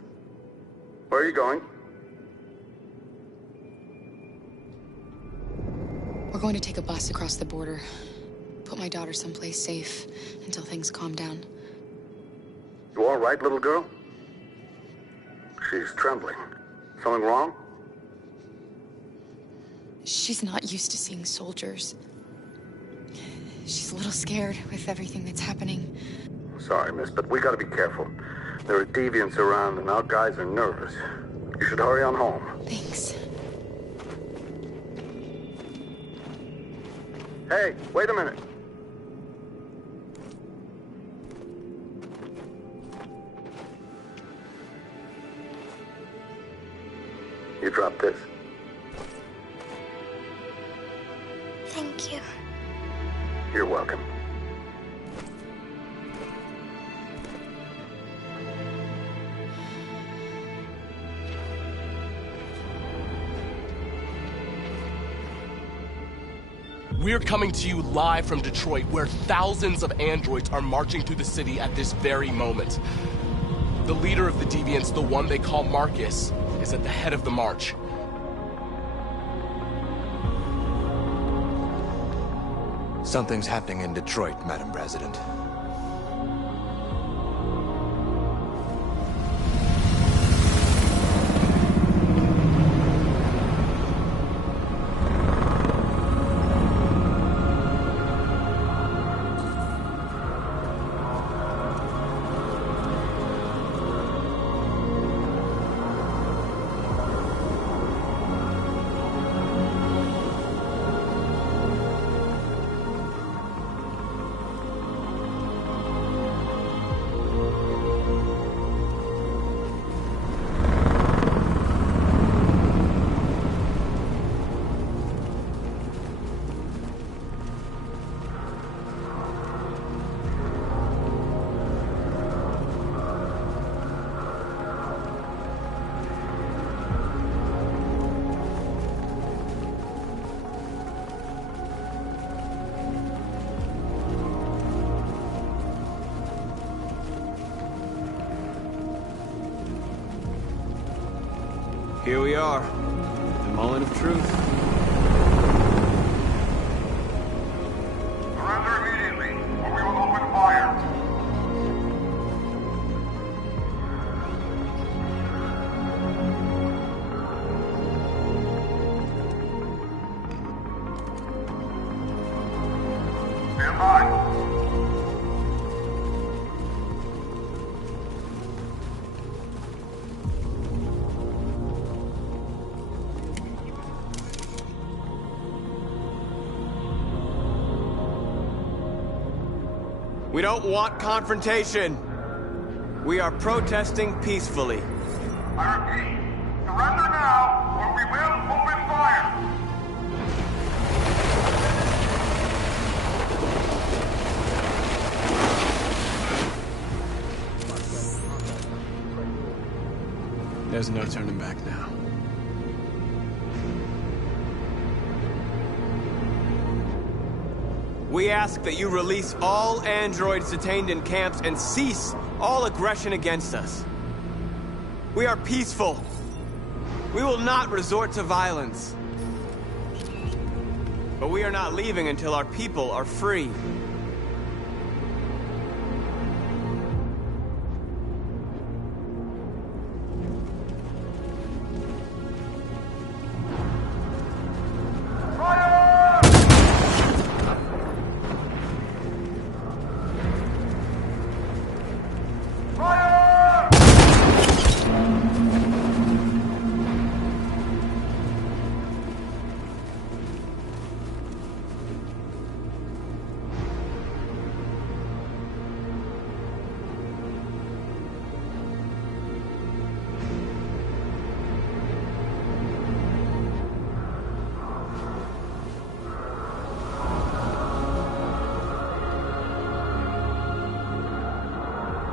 Where are you going? We're going to take a bus across the border. Put my daughter someplace safe until things calm down. You all right, little girl? She's trembling. Something wrong? She's not used to seeing soldiers. She's a little scared with everything that's happening. Sorry, miss, but we gotta be careful. There are deviants around and our guys are nervous. You should hurry on home. Thanks. Hey, wait a minute. You dropped this. Thank you. You're welcome. We're coming to you live from Detroit, where thousands of androids are marching through the city at this very moment. The leader of the deviants, the one they call Marcus, is at the head of the march. Something's happening in Detroit, Madam President. Here we are, the moment of truth. Surrender immediately, or we will open fire. Stand by. We don't want confrontation. We are protesting peacefully. I repeat, surrender now, or we will open fire. There's no turning back now. We ask that you release all androids detained in camps and cease all aggression against us. We are peaceful. We will not resort to violence. But we are not leaving until our people are free.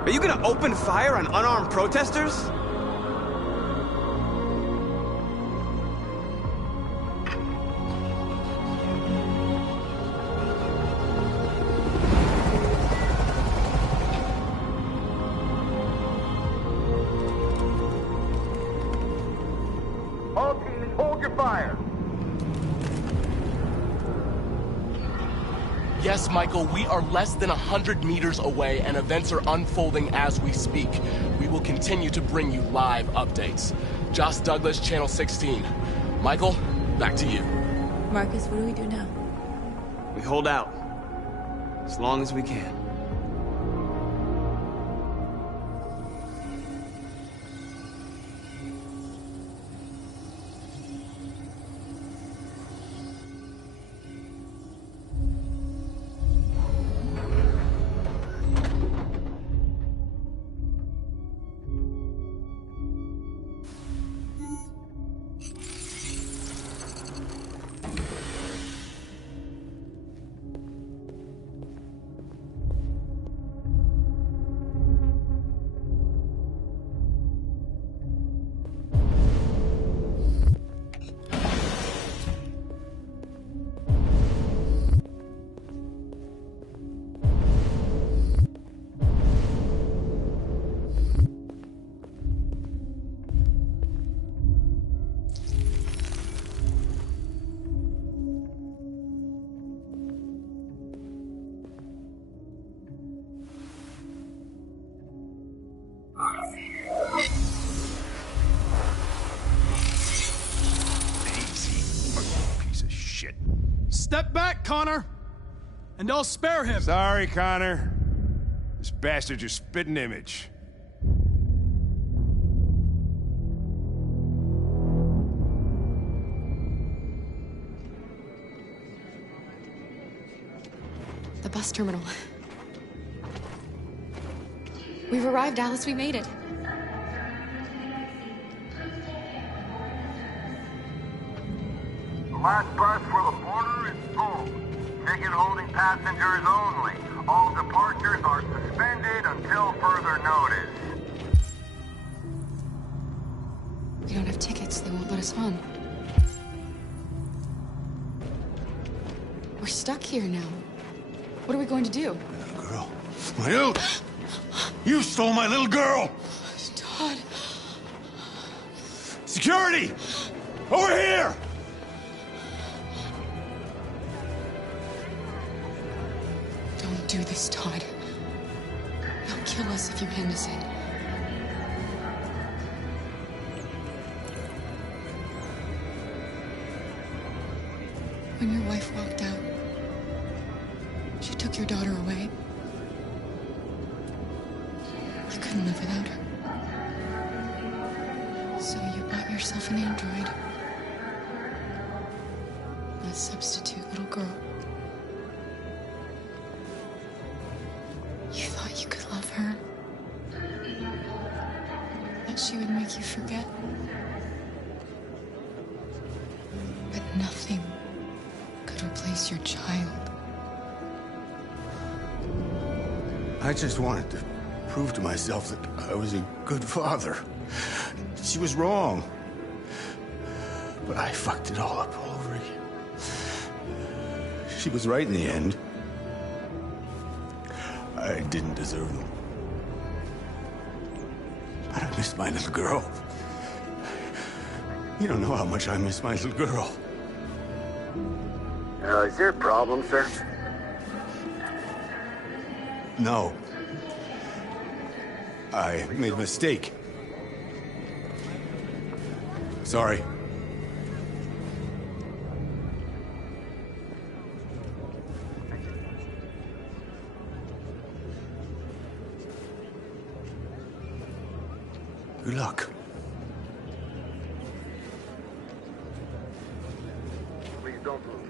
Are you gonna open fire on unarmed protesters? All teams, hold your fire. Yes, Michael, we are less than 100 meters away and events are unfolding as we speak. We will continue to bring you live updates. Josh Douglas, Channel 16. Michael, back to you. Marcus, what do we do now? We hold out. As long as we can. Step back, Connor! And I'll spare him! Sorry, Connor. This bastard's your spitting image. The bus terminal. We've arrived, Alice. We made it. The last bus for the border is full. Ticket holding passengers only. All departures are suspended until further notice. We don't have tickets. They won't let us on. We're stuck here now. What are we going to do? Girl. You! You stole my little girl! Todd. Security! Over here! Don't do this, Todd. They'll kill us if you hand us in. When your wife walked out, she took your daughter away. You couldn't live without her. So you bought yourself an android. A substitute little girl. You thought you could love her. That she would make you forget. But nothing could replace your child. I just wanted to prove to myself that I was a good father. She was wrong. But I fucked it all up all over again. She was right in the end. I didn't deserve them. But I miss my little girl. You don't know how much I miss my little girl. Is there a problem, sir? No. I made a mistake. Sorry. Good luck. Please don't move.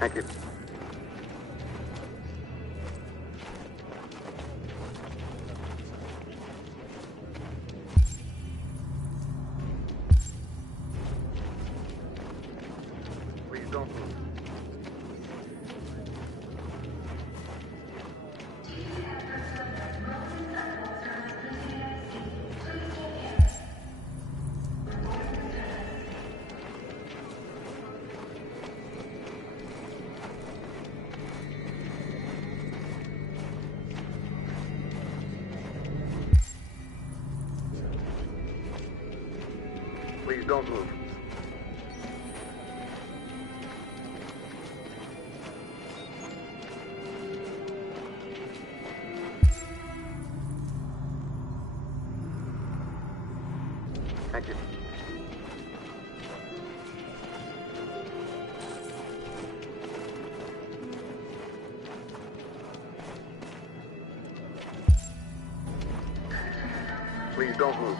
Thank you. Please don't move. Please don't move. Thank you. Please don't move.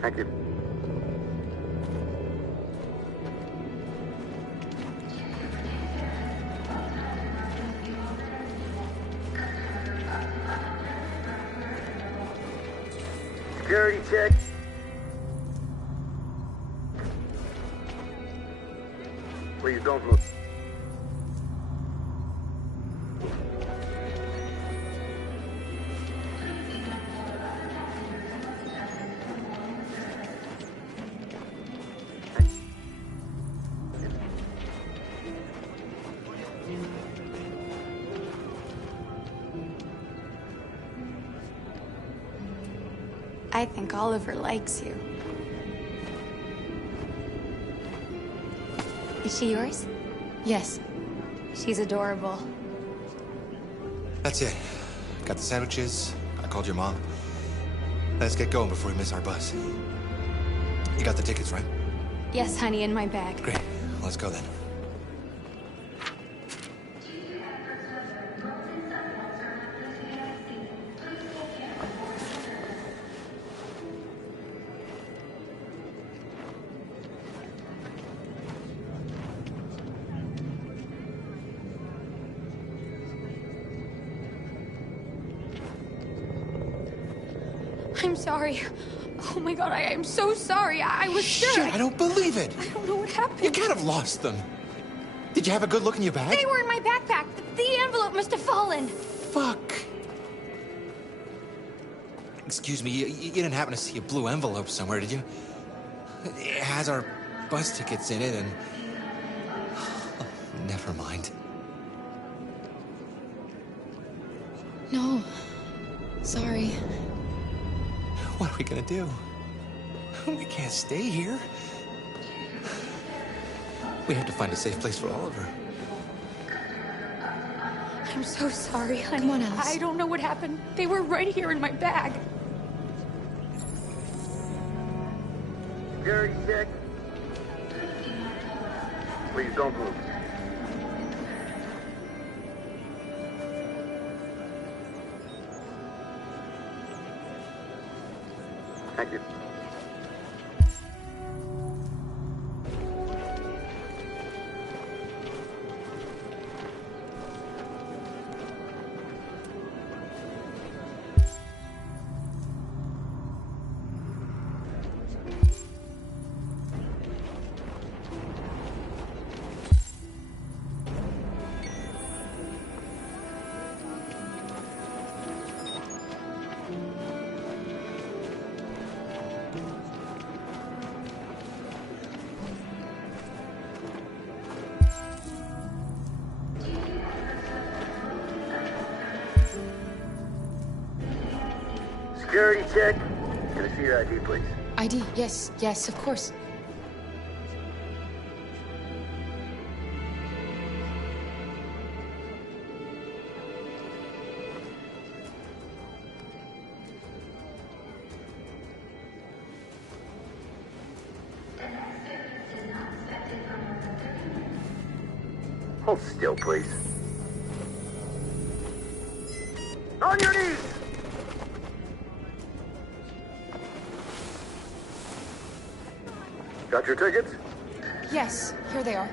Thank you. Security check. Please don't move. I think Oliver likes you. Is she yours? Yes. She's adorable. That's it. Got the sandwiches. I called your mom. Let's get going before we miss our bus. You got the tickets, right? Yes, honey, in my bag. Great. Let's go then. I'm sorry. Oh my god, I am so sorry. I was sure. Shit, I don't believe it. I don't know what happened. You can't have lost them. Did you have a good look in your bag? They were in my backpack. The envelope must have fallen. Fuck. Excuse me, you didn't happen to see a blue envelope somewhere, did you? It has our bus tickets in it and... Never mind. No. Sorry. What are we gonna do? We can't stay here. We have to find a safe place for Oliver. I'm so sorry, honey. Come on, Alice. I don't know what happened. They were right here in my bag. Security check. Please don't move. Thank you. Security check. Can I see your ID, please? ID, yes, yes, of course. Hold still, please. On your knees! Got your tickets? Yes, here they are.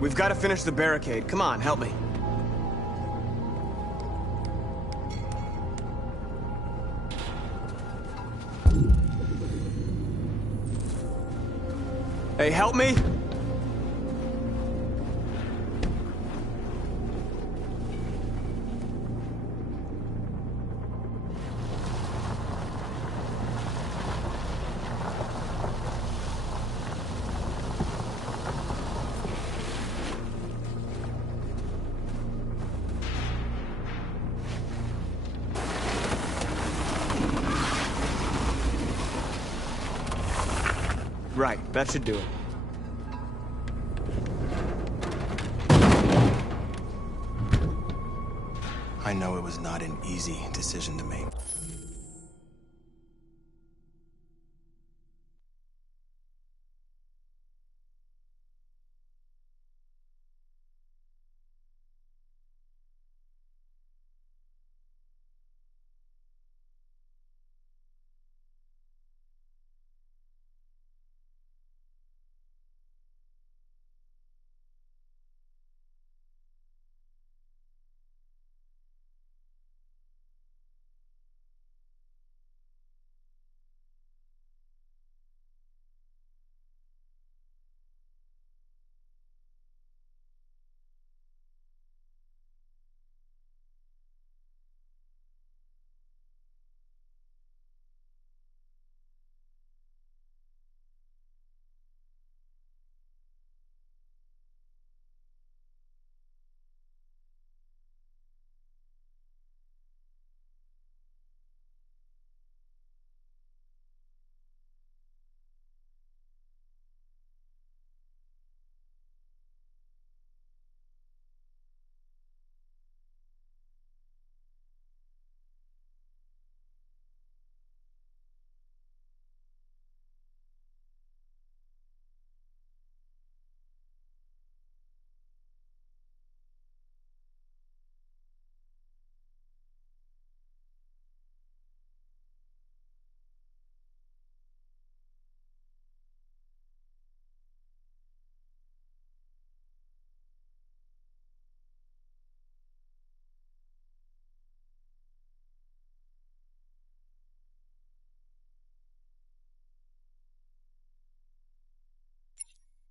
We've got to finish the barricade. Come on, help me. Hey, help me! Right, that should do it. I know it was not an easy decision to make.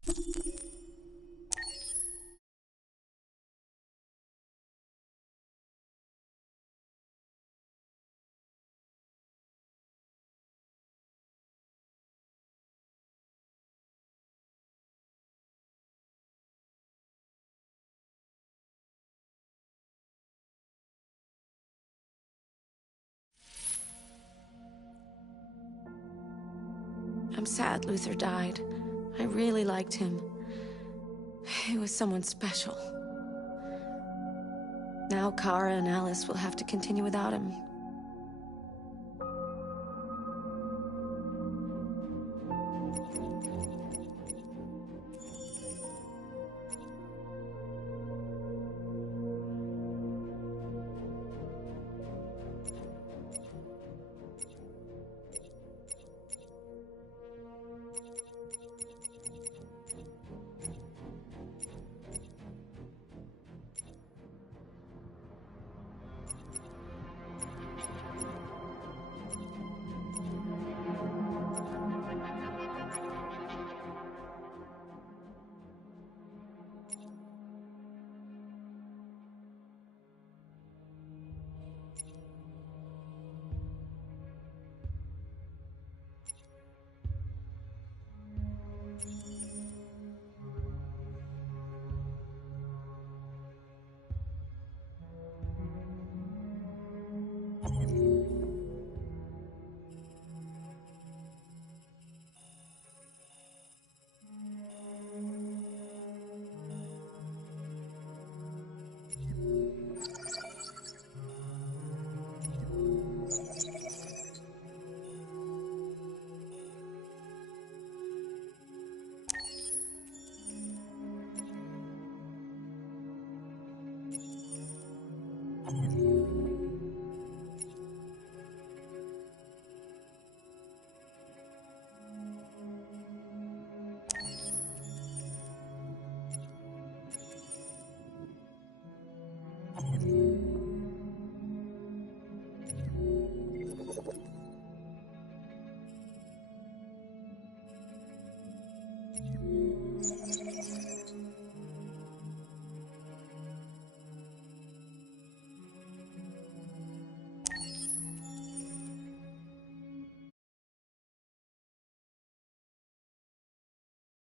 I'm sad Luther died. I really liked him. He was someone special. Now Kara and Alice will have to continue without him.